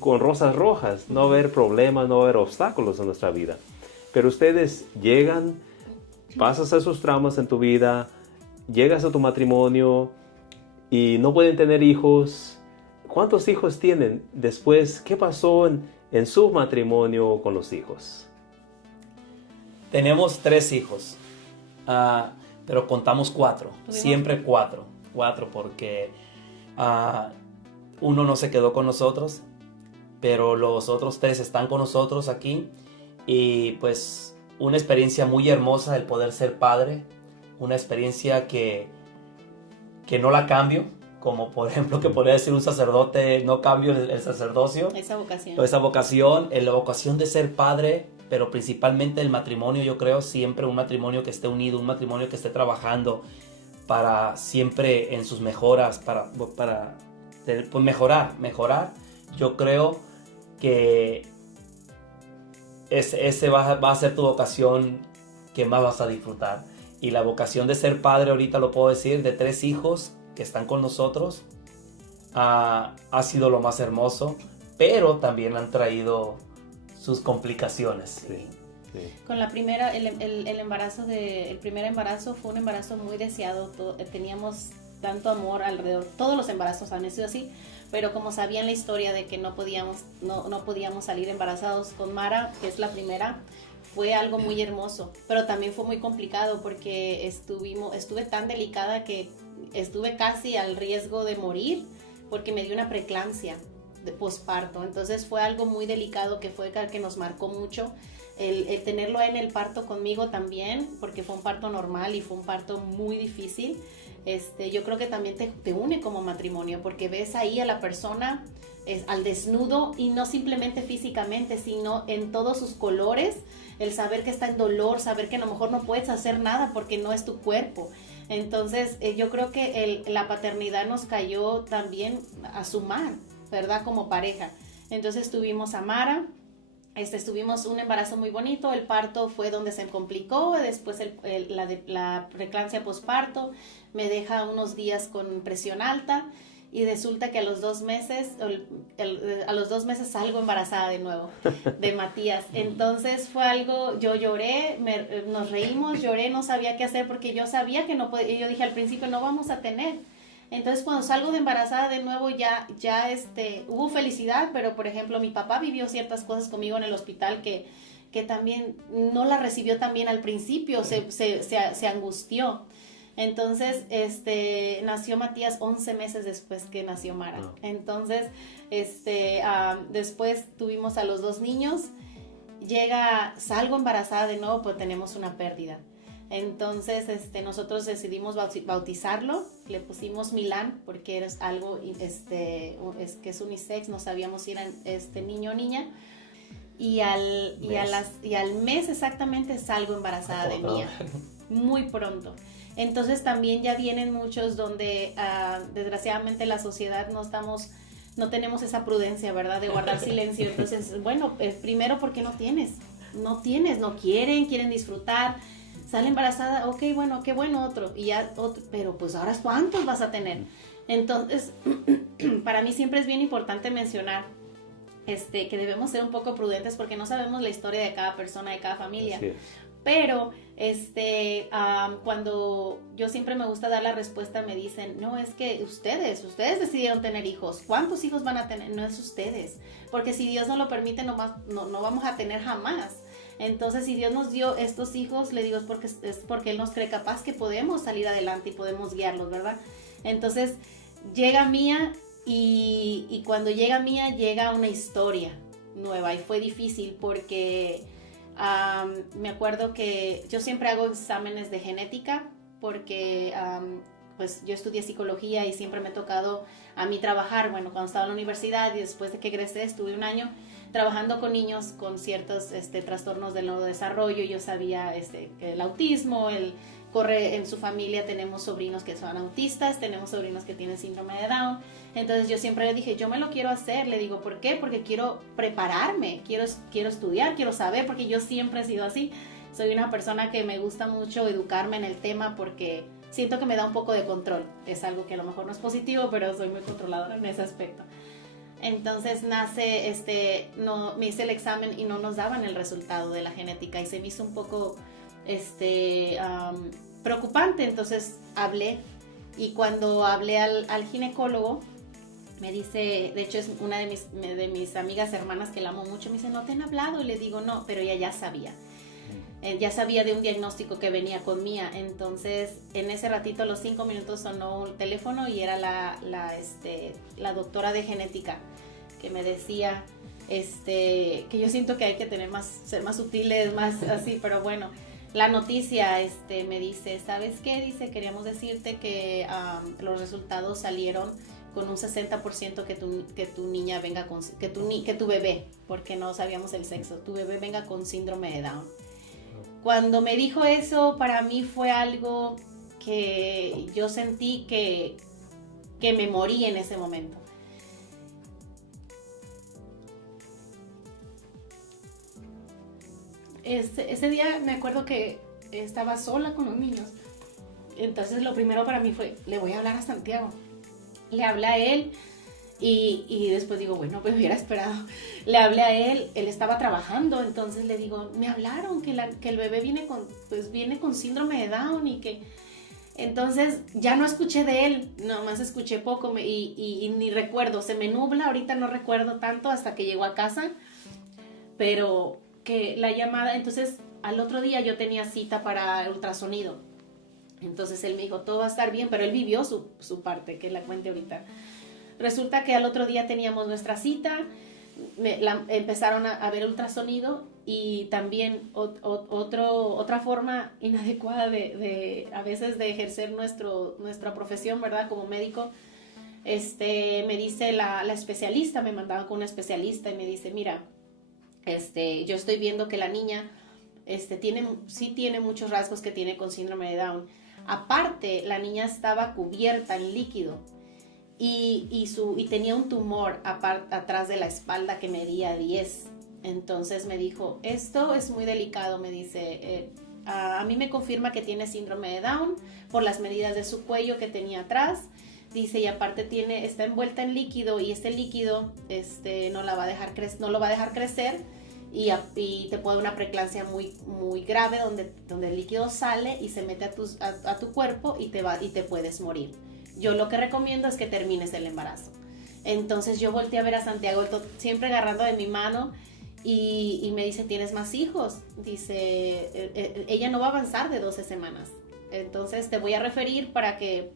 con rosas rojas, no va a haber problemas, no va a haber obstáculos en nuestra vida. Pero ustedes llegan, pasas esos traumas en tu vida, llegas a tu matrimonio y no pueden tener hijos. ¿Cuántos hijos tienen? Después, ¿qué pasó en su matrimonio con los hijos? Tenemos 3 hijos, pero contamos 4, siempre 4 porque uno no se quedó con nosotros, pero los otros 3 están con nosotros aquí y pues una experiencia muy hermosa el poder ser padre, una experiencia que no la cambio, como por ejemplo que podría decir un sacerdote, no cambio el sacerdocio, esa vocación, la vocación de ser padre, pero principalmente el matrimonio. Yo creo siempre un matrimonio que esté unido, un matrimonio que esté trabajando para siempre en sus mejoras, para pues mejorar. Yo creo que ese va a ser tu vocación que más vas a disfrutar. Y la vocación de ser padre, ahorita lo puedo decir, de 3 hijos que están con nosotros, ha sido lo más hermoso, pero también han traído sus complicaciones. Sí. Con la primera, el primer embarazo fue un embarazo muy deseado. Teníamos tanto amor alrededor. Todos los embarazos han sido así, pero como sabían la historia de que no podíamos salir embarazados con Mara, que es la primera, fue algo muy hermoso, pero también fue muy complicado porque estuve tan delicada que estuve casi al riesgo de morir porque me dio una preeclampsia de posparto. Entonces fue algo muy delicado que nos marcó mucho. El tenerlo en el parto conmigo también, porque fue un parto normal y fue un parto muy difícil. Yo creo que también te une como matrimonio, porque ves ahí a la persona al desnudo, y no simplemente físicamente, sino en todos sus colores, el saber que está en dolor, saber que a lo mejor no puedes hacer nada porque no es tu cuerpo. Entonces yo creo que la paternidad nos cayó también a sumar, ¿verdad? Como pareja. Entonces tuvimos a Mara. Tuvimos un embarazo muy bonito, el parto fue donde se complicó, después la preeclampsia posparto me deja unos días con presión alta y resulta que a los 2 meses salgo embarazada de nuevo de Matías. Entonces fue algo, yo lloré, nos reímos, lloré, no sabía qué hacer porque yo sabía que no podía. Yo dije al principio no vamos a tener. Entonces cuando salgo de embarazada de nuevo ya hubo felicidad, pero por ejemplo mi papá vivió ciertas cosas conmigo en el hospital que también no la recibió tan bien al principio, se angustió. Entonces nació Matías 11 meses después que nació Mara. Entonces después tuvimos a los 2 niños, salgo embarazada de nuevo, pues tenemos una pérdida. Entonces nosotros decidimos bautizarlo, le pusimos Milán porque era algo que es unisex, no sabíamos si era niño o niña, y al mes exactamente salgo embarazada de Mía, muy pronto. Entonces también ya vienen muchos donde desgraciadamente la sociedad no tenemos esa prudencia, ¿verdad? De guardar silencio. Entonces, bueno, primero porque no quieren disfrutar. Sale embarazada, ok, bueno, qué bueno otro, y ya otro, pero pues ahora ¿cuántos vas a tener? Entonces, para mí siempre es bien importante mencionar que debemos ser un poco prudentes porque no sabemos la historia de cada persona, de cada familia. Así es. Pero cuando yo siempre me gusta dar la respuesta, me dicen, no, es que ustedes decidieron tener hijos. ¿Cuántos hijos van a tener? No es ustedes, porque si Dios no lo permite, no vamos a tener jamás. Entonces, si Dios nos dio estos hijos, le digo, es porque Él nos cree capaz que podemos salir adelante y podemos guiarlos, ¿verdad? Entonces, llega Mía y cuando llega Mía, llega una historia nueva y fue difícil porque me acuerdo que yo siempre hago exámenes de genética porque pues yo estudié psicología y siempre me ha tocado a mí trabajar, bueno, cuando estaba en la universidad y después de que egresé estuve 1 año trabajando con niños con ciertos trastornos del neurodesarrollo. Yo sabía el autismo, corre en su familia, tenemos sobrinos que son autistas, tenemos sobrinos que tienen síndrome de Down. Entonces yo siempre le dije, yo me lo quiero hacer. Le digo, ¿por qué? Porque quiero prepararme, quiero estudiar, quiero saber, porque yo siempre he sido así. Soy una persona que me gusta mucho educarme en el tema porque siento que me da un poco de control. Es algo que a lo mejor no es positivo, pero soy muy controladora en ese aspecto. Entonces me hice el examen y no nos daban el resultado de la genética y se me hizo un poco preocupante. Entonces hablé, y cuando hablé al ginecólogo, me dice, de hecho es una de mis amigas hermanas que la amo mucho, me dice, ¿no te han hablado? Y le digo, no, pero ella ya sabía. Ya sabía de un diagnóstico que venía con Mía. Entonces en ese ratito, a los 5 minutos, sonó el teléfono y era la doctora de genética que me decía que yo siento que hay que ser más sutiles, más así, pero bueno, la noticia me dice, ¿sabes qué? Dice, queríamos decirte que los resultados salieron con un 60% que tu niña venga con, que tu bebé, porque no sabíamos el sexo, tu bebé venga con síndrome de Down. Cuando me dijo eso, para mí fue algo que yo sentí que me morí en ese momento. Ese día me acuerdo que estaba sola con los niños. Entonces lo primero para mí fue, le voy a hablar a Santiago. Le hablé a él y después digo, bueno, pues hubiera esperado. Le hablé a él, él estaba trabajando, entonces le digo, me hablaron que el bebé viene con síndrome de Down y que... Entonces ya no escuché de él, nomás escuché poco y ni recuerdo, se me nubla, ahorita no recuerdo tanto hasta que llegó a casa, pero que la llamada, entonces al otro día yo tenía cita para ultrasonido. Entonces él me dijo, todo va a estar bien, pero él vivió su parte, que la cuente ahorita. Resulta que al otro día teníamos nuestra cita, empezaron a ver ultrasonido y también otra forma inadecuada de a veces de ejercer nuestra profesión, ¿verdad? Como médico, me dice la especialista, me mandaban con una especialista y me dice, mira, yo estoy viendo que la niña sí tiene muchos rasgos que tiene con síndrome de Down. Aparte, la niña estaba cubierta en líquido y tenía un tumor atrás de la espalda que medía 10. Entonces me dijo, esto es muy delicado, me dice, a mí me confirma que tiene síndrome de Down por las medidas de su cuello que tenía atrás. Dice, y aparte está envuelta en líquido y este líquido no lo va a dejar crecer y te puede dar una preeclampsia muy, muy grave donde el líquido sale y se mete a tu cuerpo y te puedes morir. Yo lo que recomiendo es que termines el embarazo. Entonces yo volteé a ver a Santiago, siempre agarrando de mi mano, y me dice, ¿tienes más hijos? Dice, ella no va a avanzar de 12 semanas. Entonces te voy a referir para que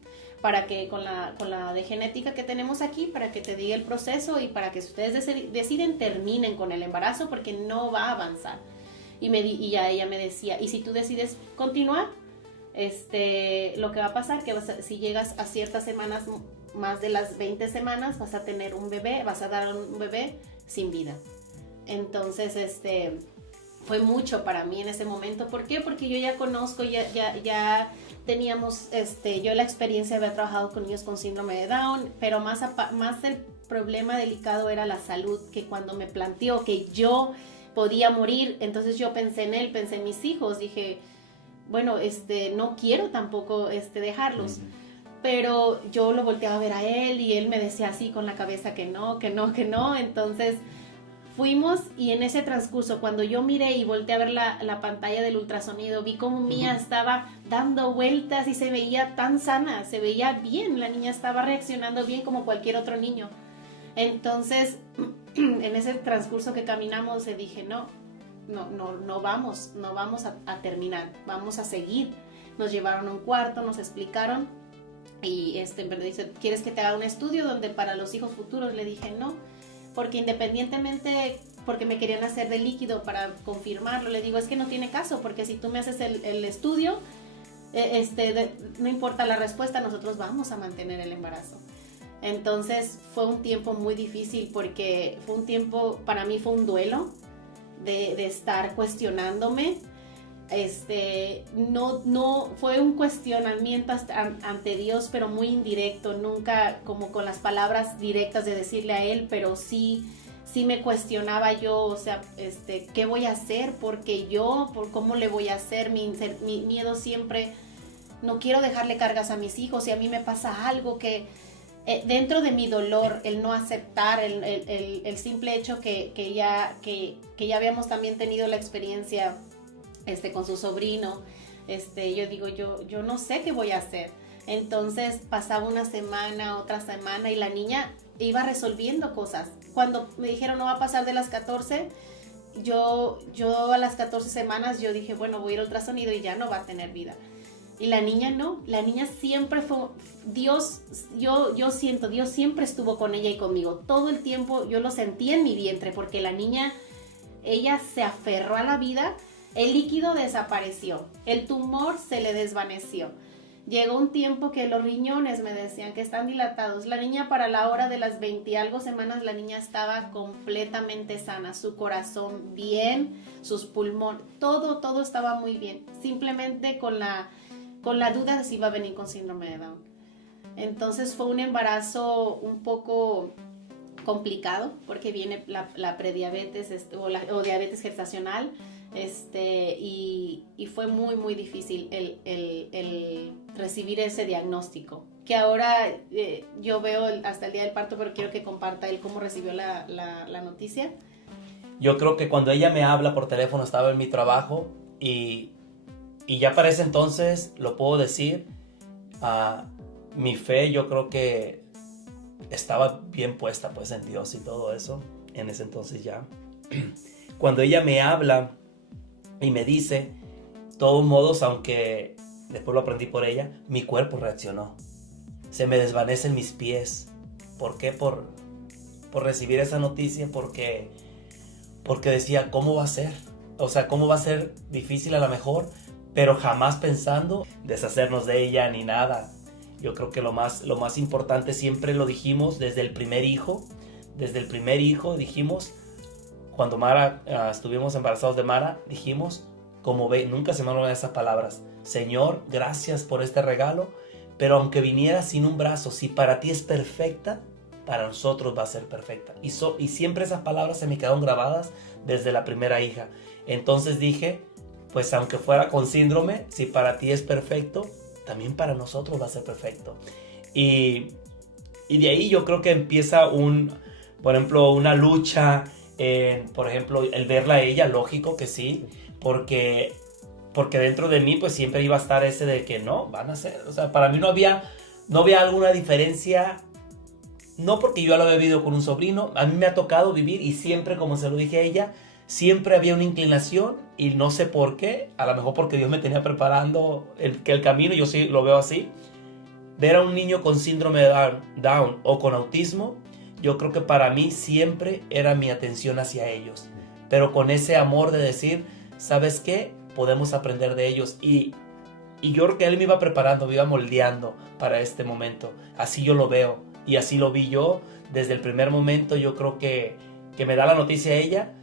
con la de genética que tenemos aquí, para que te diga el proceso y para que si ustedes deciden, terminen con el embarazo porque no va a avanzar. Y ya ella me decía, y si tú decides continuar, lo que va a pasar que si llegas a ciertas semanas, más de las 20 semanas, vas a tener un bebé, vas a dar un bebé sin vida. Entonces, fue mucho para mí en ese momento. ¿Por qué? Porque yo ya conozco, ya teníamos, yo la experiencia de haber trabajado con niños con síndrome de Down, pero más el problema delicado era la salud, que cuando me planteó que yo podía morir, entonces yo pensé en él, pensé en mis hijos, dije, bueno, no quiero tampoco dejarlos. Pero yo lo volteaba a ver a él y él me decía así con la cabeza que no. Entonces fuimos y en ese transcurso, cuando yo miré y volteé a ver la pantalla del ultrasonido, vi cómo Mía estaba dando vueltas y se veía tan sana, se veía bien, la niña estaba reaccionando bien como cualquier otro niño. Entonces, en ese transcurso que caminamos, dije, no vamos a terminar, vamos a seguir. Nos llevaron a un cuarto, nos explicaron y me dice, ¿quieres que te haga un estudio donde para los hijos futuros? Le dije no, porque independientemente, porque me querían hacer de líquido para confirmarlo, le digo, es que no tiene caso, porque si tú me haces el estudio, no importa la respuesta, nosotros vamos a mantener el embarazo. Entonces fue un tiempo muy difícil porque para mí fue un duelo de estar cuestionándome no fue un cuestionamiento ante Dios, pero muy indirecto, nunca como con las palabras directas de decirle a Él, pero sí me cuestionaba yo, o sea, ¿qué voy a hacer? Porque ¿por cómo le voy a hacer? Mi miedo siempre, no quiero dejarle cargas a mis hijos, y a mí me pasa algo que dentro de mi dolor, el no aceptar, el simple hecho que ya habíamos también tenido la experiencia con su sobrino, yo digo, yo no sé qué voy a hacer. Entonces pasaba una semana, otra semana, y la niña iba resolviendo cosas. Cuando me dijeron no va a pasar de las 14, yo a las 14 semanas yo dije, bueno, voy a ir al ultrasonido y ya no va a tener vida. Y la niña no, la niña siempre fue, Dios, yo siento, Dios siempre estuvo con ella y conmigo. Todo el tiempo yo lo sentí en mi vientre, porque la niña, ella se aferró a la vida, el líquido desapareció, el tumor se le desvaneció. Llegó un tiempo que los riñones me decían que están dilatados. La niña, para la hora de las 20 y algo semanas, la niña estaba completamente sana. Su corazón bien, sus pulmones, todo estaba muy bien. Simplemente con la duda de si iba a venir con síndrome de Down. Entonces fue un embarazo un poco complicado, porque viene la prediabetes o diabetes gestacional. Y fue muy, muy difícil el recibir ese diagnóstico, que ahora yo veo hasta el día del parto, pero quiero que comparta él cómo recibió la noticia. Yo creo que cuando ella me habla por teléfono, estaba en mi trabajo, y ya para ese entonces, lo puedo decir, mi fe, yo creo que estaba bien puesta pues en Dios y todo eso, en ese entonces ya. Cuando ella me habla y me dice, de todos modos, aunque después lo aprendí por ella, mi cuerpo reaccionó. Se me desvanecen mis pies. ¿Por qué? Por recibir esa noticia, porque decía, ¿cómo va a ser? O sea, ¿cómo va a ser difícil a lo mejor? Pero jamás pensando deshacernos de ella ni nada. Yo creo que lo más importante, siempre lo dijimos desde el primer hijo. Desde el primer hijo dijimos, cuando Mara, estuvimos embarazados de Mara, dijimos, como ve, nunca se me olvidan esas palabras: Señor, gracias por este regalo, pero aunque viniera sin un brazo, si para ti es perfecta, para nosotros va a ser perfecta. Y siempre esas palabras se me quedaron grabadas desde la primera hija. Entonces dije, pues aunque fuera con síndrome, si para ti es perfecto, también para nosotros va a ser perfecto. Y de ahí yo creo que empieza por ejemplo, una lucha. Por ejemplo, el verla a ella, lógico que sí, porque dentro de mí pues siempre iba a estar ese de que no, van a ser, o sea, para mí no había alguna diferencia, no porque yo lo había vivido con un sobrino, a mí me ha tocado vivir, y siempre, como se lo dije a ella, siempre había una inclinación, y no sé por qué, a lo mejor porque Dios me tenía preparando el camino, yo sí lo veo así, ver a un niño con síndrome de Down o con autismo. Yo creo que para mí siempre era mi atención hacia ellos, pero con ese amor de decir, ¿sabes qué? Podemos aprender de ellos. Y yo creo que Él me iba preparando, me iba moldeando para este momento. Así yo lo veo, y así lo vi yo desde el primer momento. Yo creo que me da la noticia a ella.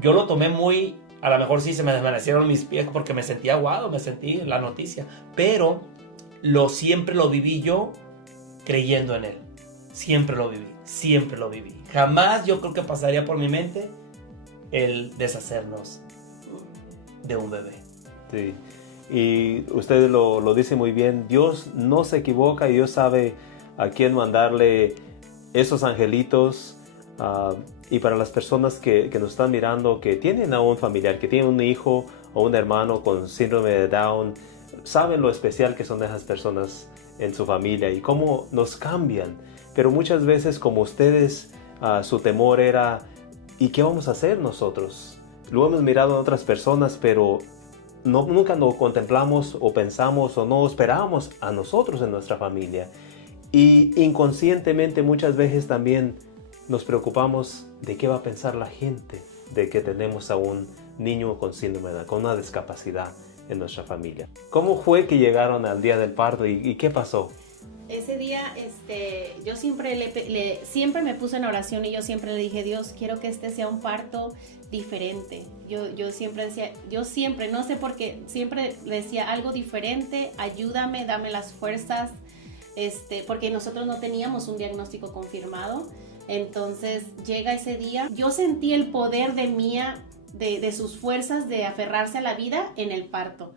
Yo lo tomé muy, a lo mejor sí se me desvanecieron mis pies porque me sentí aguado, me sentí la noticia, pero siempre lo viví yo creyendo en Él. Siempre lo viví. Jamás yo creo que pasaría por mi mente el deshacernos de un bebé. Sí, y usted lo dice muy bien, Dios no se equivoca, y Dios sabe a quién mandarle esos angelitos. Y para las personas que nos están mirando, que tienen a un familiar, que tienen un hijo o un hermano con síndrome de Down, saben lo especial que son esas personas en su familia y cómo nos cambian. Pero muchas veces, como ustedes, su temor era, ¿y qué vamos a hacer nosotros? Lo hemos mirado en otras personas, pero nunca nos contemplamos o pensamos o no esperábamos a nosotros en nuestra familia. Y inconscientemente muchas veces también nos preocupamos de qué va a pensar la gente de que tenemos a un niño con síndrome de Down, con una discapacidad en nuestra familia. ¿Cómo fue que llegaron al día del parto y qué pasó? ese día, yo siempre siempre me puse en oración y yo siempre le dije, Dios, quiero que este sea un parto diferente. Yo siempre decía, no sé por qué, siempre le decía algo diferente, ayúdame, dame las fuerzas, porque nosotros no teníamos un diagnóstico confirmado. Entonces llega ese día, yo sentí el poder de Mía, de sus fuerzas de aferrarse a la vida en el parto,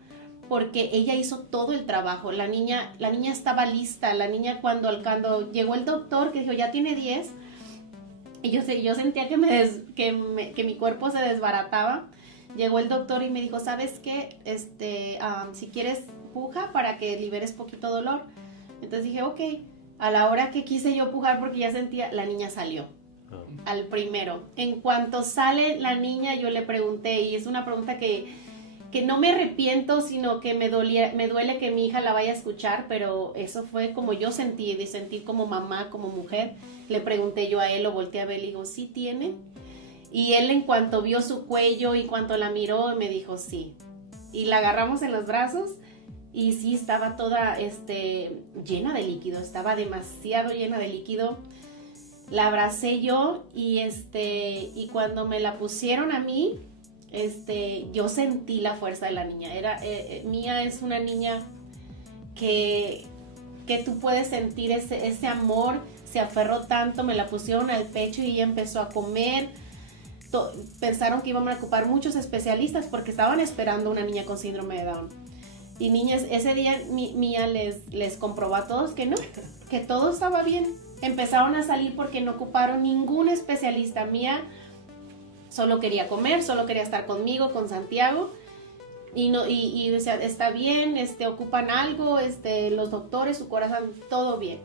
porque ella hizo todo el trabajo. La niña estaba lista. La niña cuando llegó el doctor que dijo ya tiene 10, y yo sentía que mi cuerpo se desbarataba. Llegó el doctor y me dijo, ¿sabes qué? Si quieres puja para que liberes poquito dolor. Entonces dije, ok. A la hora que quise yo pujar, porque ya sentía, la niña salió al primero. En cuanto sale la niña, yo le pregunté, y es una pregunta que no me arrepiento, sino que me duele que mi hija la vaya a escuchar, pero eso fue como yo sentí, de sentir como mamá, como mujer. Le pregunté yo a él, lo volteé a ver, le digo, ¿sí tiene? Y él, en cuanto vio su cuello y cuanto la miró, me dijo sí. Y la agarramos en los brazos. Y sí, estaba toda llena de líquido, estaba demasiado llena de líquido. La abracé yo y cuando me la pusieron a mí, yo sentí la fuerza de la niña. Mía es una niña que tú puedes sentir ese amor, se aferró tanto, me la pusieron al pecho y ella empezó a comer. Pensaron que iban a ocupar muchos especialistas porque estaban esperando una niña con síndrome de Down. Y niñas, ese día Mía les comprobó a todos que no, que todo estaba bien. Empezaron a salir porque no ocuparon ningún especialista. Mía solo quería comer, solo quería estar conmigo, con Santiago. Y decía, está bien, ocupan algo, los doctores, su corazón, todo bien.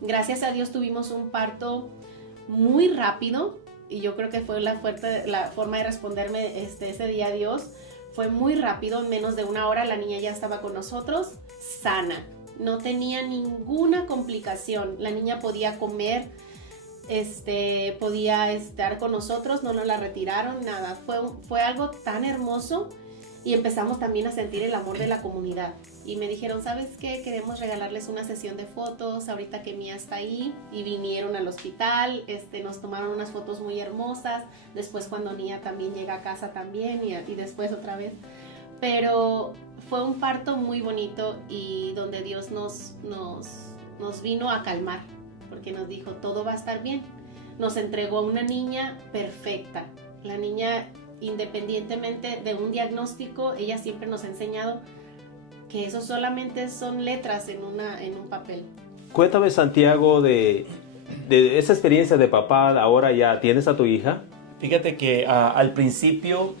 Gracias a Dios tuvimos un parto muy rápido. Y yo creo que fue la forma de responderme ese día a Dios. Fue muy rápido, en menos de una hora la niña ya estaba con nosotros, sana. No tenía ninguna complicación. La niña podía comer, podía estar con nosotros, no nos la retiraron, nada. Fue algo tan hermoso y empezamos también a sentir el amor de la comunidad. Y me dijeron, ¿sabes qué? Queremos regalarles una sesión de fotos ahorita que Mía está ahí. Y vinieron al hospital, nos tomaron unas fotos muy hermosas. Después cuando Mía también llega a casa también y después otra vez. Pero fue un parto muy bonito y donde Dios nos vino a calmar. Porque nos dijo, todo va a estar bien. Nos entregó una niña perfecta. La niña, independientemente de un diagnóstico, ella siempre nos ha enseñado que eso solamente son letras en un papel. Cuéntame, Santiago, de esa experiencia de papá. Ahora ya tienes a tu hija. Fíjate que al principio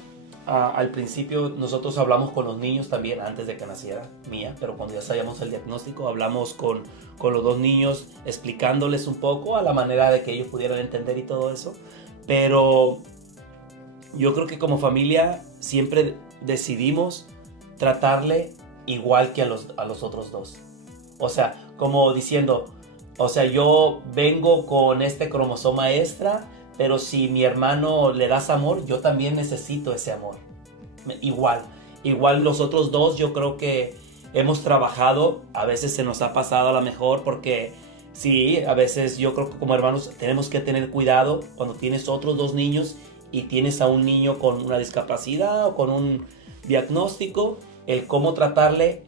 nosotros hablamos con los niños también antes de que naciera Mía, pero cuando ya sabíamos el diagnóstico hablamos con los dos niños explicándoles un poco a la manera de que ellos pudieran entender y todo eso. Pero yo creo que como familia siempre decidimos tratarle igual que a los otros dos. O sea, como diciendo, yo vengo con este cromosoma extra, pero si mi hermano le das amor, yo también necesito ese amor. Igual los otros dos, yo creo que hemos trabajado, a veces se nos ha pasado a lo mejor, porque sí, a veces yo creo que como hermanos tenemos que tener cuidado cuando tienes otros dos niños y tienes a un niño con una discapacidad o con un diagnóstico, el cómo tratarle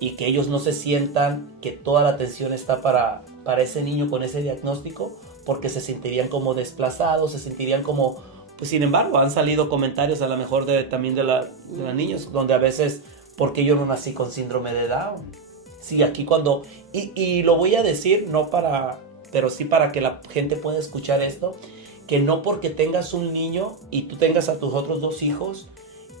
y que ellos no se sientan que toda la atención está para ese niño con ese diagnóstico, porque se sentirían como desplazados, se sentirían como... Pues sin embargo, han salido comentarios a lo mejor también de los niños, donde a veces, ¿por qué yo no nací con síndrome de Down? Sí, aquí cuando... Y lo voy a decir, pero sí para que la gente pueda escuchar esto, que no porque tengas un niño y tú tengas a tus otros dos hijos,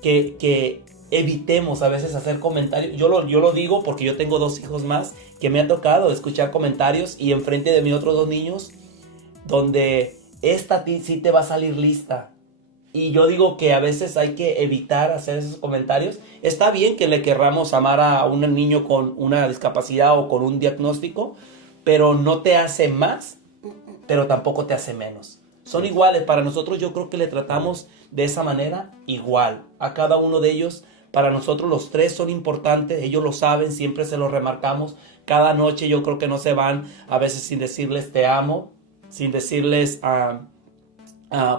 que evitemos a veces hacer comentarios. Yo lo digo porque yo tengo dos hijos más que me ha tocado escuchar comentarios y enfrente de mis otros dos niños donde esta sí te va a salir lista. Y yo digo que a veces hay que evitar hacer esos comentarios. Está bien que le querramos amar a un niño con una discapacidad o con un diagnóstico, pero no te hace más, pero tampoco te hace menos. Son iguales. Para nosotros yo creo que le tratamos de esa manera igual. A cada uno de ellos Para nosotros los tres son importantes, ellos lo saben, siempre se los remarcamos. Cada noche yo creo que no se van a veces sin decirles te amo, sin decirles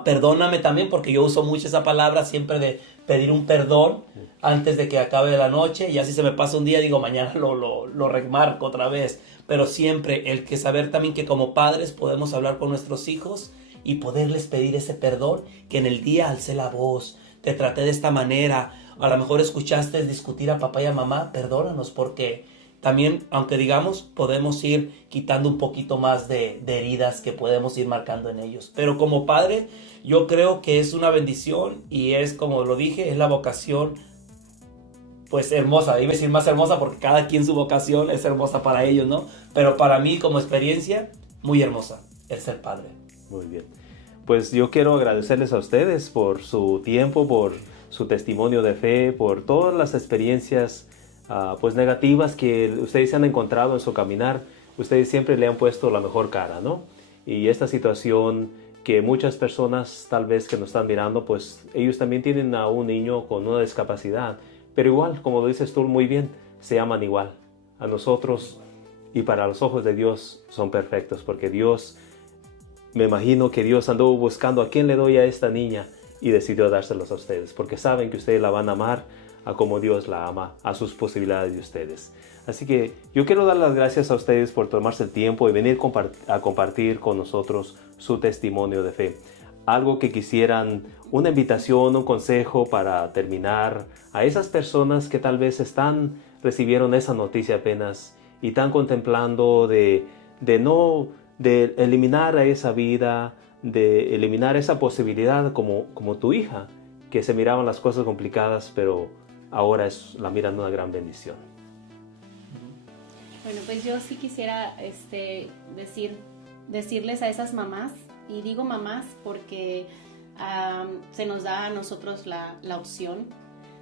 perdóname también, porque yo uso mucho esa palabra siempre de pedir un perdón antes de que acabe la noche. Y así se me pasa un día, digo mañana lo remarco otra vez. Pero siempre el que saber también que como padres podemos hablar con nuestros hijos y poderles pedir ese perdón, que en el día alcé la voz, te traté de esta manera, a lo mejor escuchaste discutir a papá y a mamá, perdónanos, porque también, aunque digamos, podemos ir quitando un poquito más de heridas que podemos ir marcando en ellos. Pero como padre, yo creo que es una bendición y es, como lo dije, es la vocación pues hermosa, iba a decir más hermosa porque cada quien su vocación es hermosa para ellos, ¿no? Pero para mí como experiencia, muy hermosa el ser padre. Muy bien. Pues yo quiero agradecerles a ustedes por su tiempo, por su testimonio de fe, por todas las experiencias pues negativas que ustedes se han encontrado en su caminar. Ustedes siempre le han puesto la mejor cara, ¿no? Y esta situación que muchas personas tal vez que nos están mirando, pues ellos también tienen a un niño con una discapacidad. Pero igual, como lo dices tú muy bien, se aman igual. A nosotros y para los ojos de Dios son perfectos, porque Dios, me imagino que Dios anduvo buscando a quién le doy a esta niña y decidió dárselos a ustedes, porque saben que ustedes la van a amar a como Dios la ama, a sus posibilidades de ustedes. Así que yo quiero dar las gracias a ustedes por tomarse el tiempo y venir a compartir con nosotros su testimonio de fe. Algo que quisieran, una invitación, un consejo para terminar a esas personas que tal vez recibieron esa noticia apenas y están contemplando de eliminar a esa vida, de eliminar esa posibilidad como tu hija, que se miraban las cosas complicadas, pero ahora la miran una gran bendición. Bueno, pues yo sí quisiera decirles a esas mamás, y digo mamás porque se nos da a nosotros la opción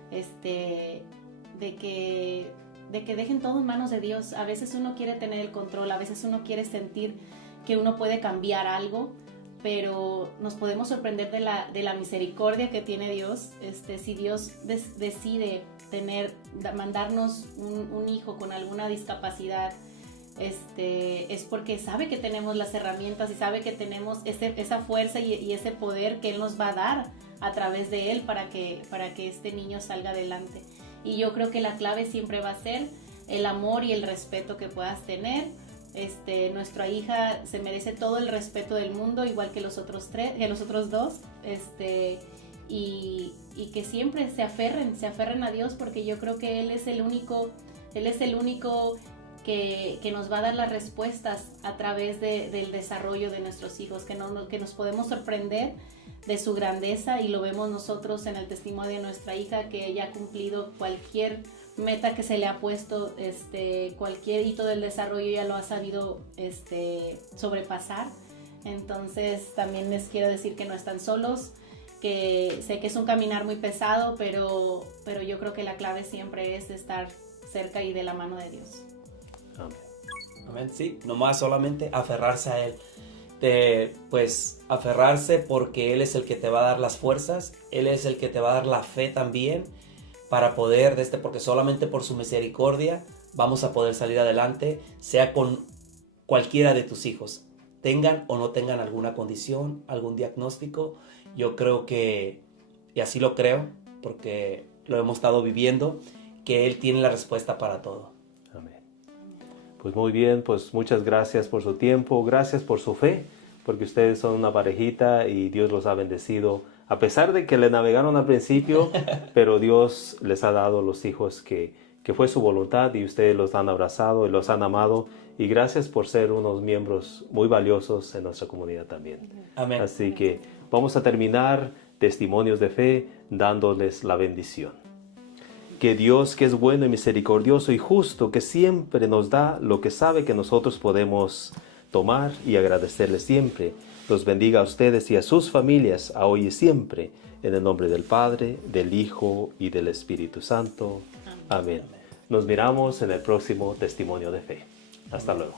de que dejen todo en manos de Dios. A veces uno quiere tener el control, a veces uno quiere sentir que uno puede cambiar algo, pero nos podemos sorprender de la misericordia que tiene Dios. Si Dios decide mandarnos un hijo con alguna discapacidad, es porque sabe que tenemos las herramientas y sabe que tenemos esa fuerza y ese poder que Él nos va a dar a través de Él para que este niño salga adelante. Y yo creo que la clave siempre va a ser el amor y el respeto que puedas tener. Nuestra hija se merece todo el respeto del mundo, igual que los otros dos, y que siempre se aferren a Dios, porque yo creo que Él es el único que nos va a dar las respuestas a través del desarrollo de nuestros hijos, que nos podemos sorprender de su grandeza, y lo vemos nosotros en el testimonio de nuestra hija, que ella ha cumplido cualquier meta que se le ha puesto, cualquier hito del desarrollo ya lo ha sabido sobrepasar. Entonces también les quiero decir que no están solos, que sé que es un caminar muy pesado, pero yo creo que la clave siempre es estar cerca y de la mano de Dios. Amén. Amén, sí, nomás solamente aferrarse a Él. Pues aferrarse porque Él es el que te va a dar las fuerzas, Él es el que te va a dar la fe también para poder, porque solamente por su misericordia vamos a poder salir adelante, sea con cualquiera de tus hijos, tengan o no tengan alguna condición, algún diagnóstico. Yo creo que, y así lo creo, porque lo hemos estado viviendo, que Él tiene la respuesta para todo. Amén. Pues muy bien, pues muchas gracias por su tiempo, gracias por su fe, porque ustedes son una parejita y Dios los ha bendecido, a pesar de que le navegaron al principio, pero Dios les ha dado los hijos que fue su voluntad, y ustedes los han abrazado y los han amado, y gracias por ser unos miembros muy valiosos en nuestra comunidad también. Amén. Así que vamos a terminar testimonios de fe dándoles la bendición. Que Dios, que es bueno y misericordioso y justo, que siempre nos da lo que sabe que nosotros podemos tomar, y agradecerle siempre, los bendiga a ustedes y a sus familias, a hoy y siempre, en el nombre del Padre, del Hijo y del Espíritu Santo. Amén. Nos miramos en el próximo testimonio de fe. Hasta luego.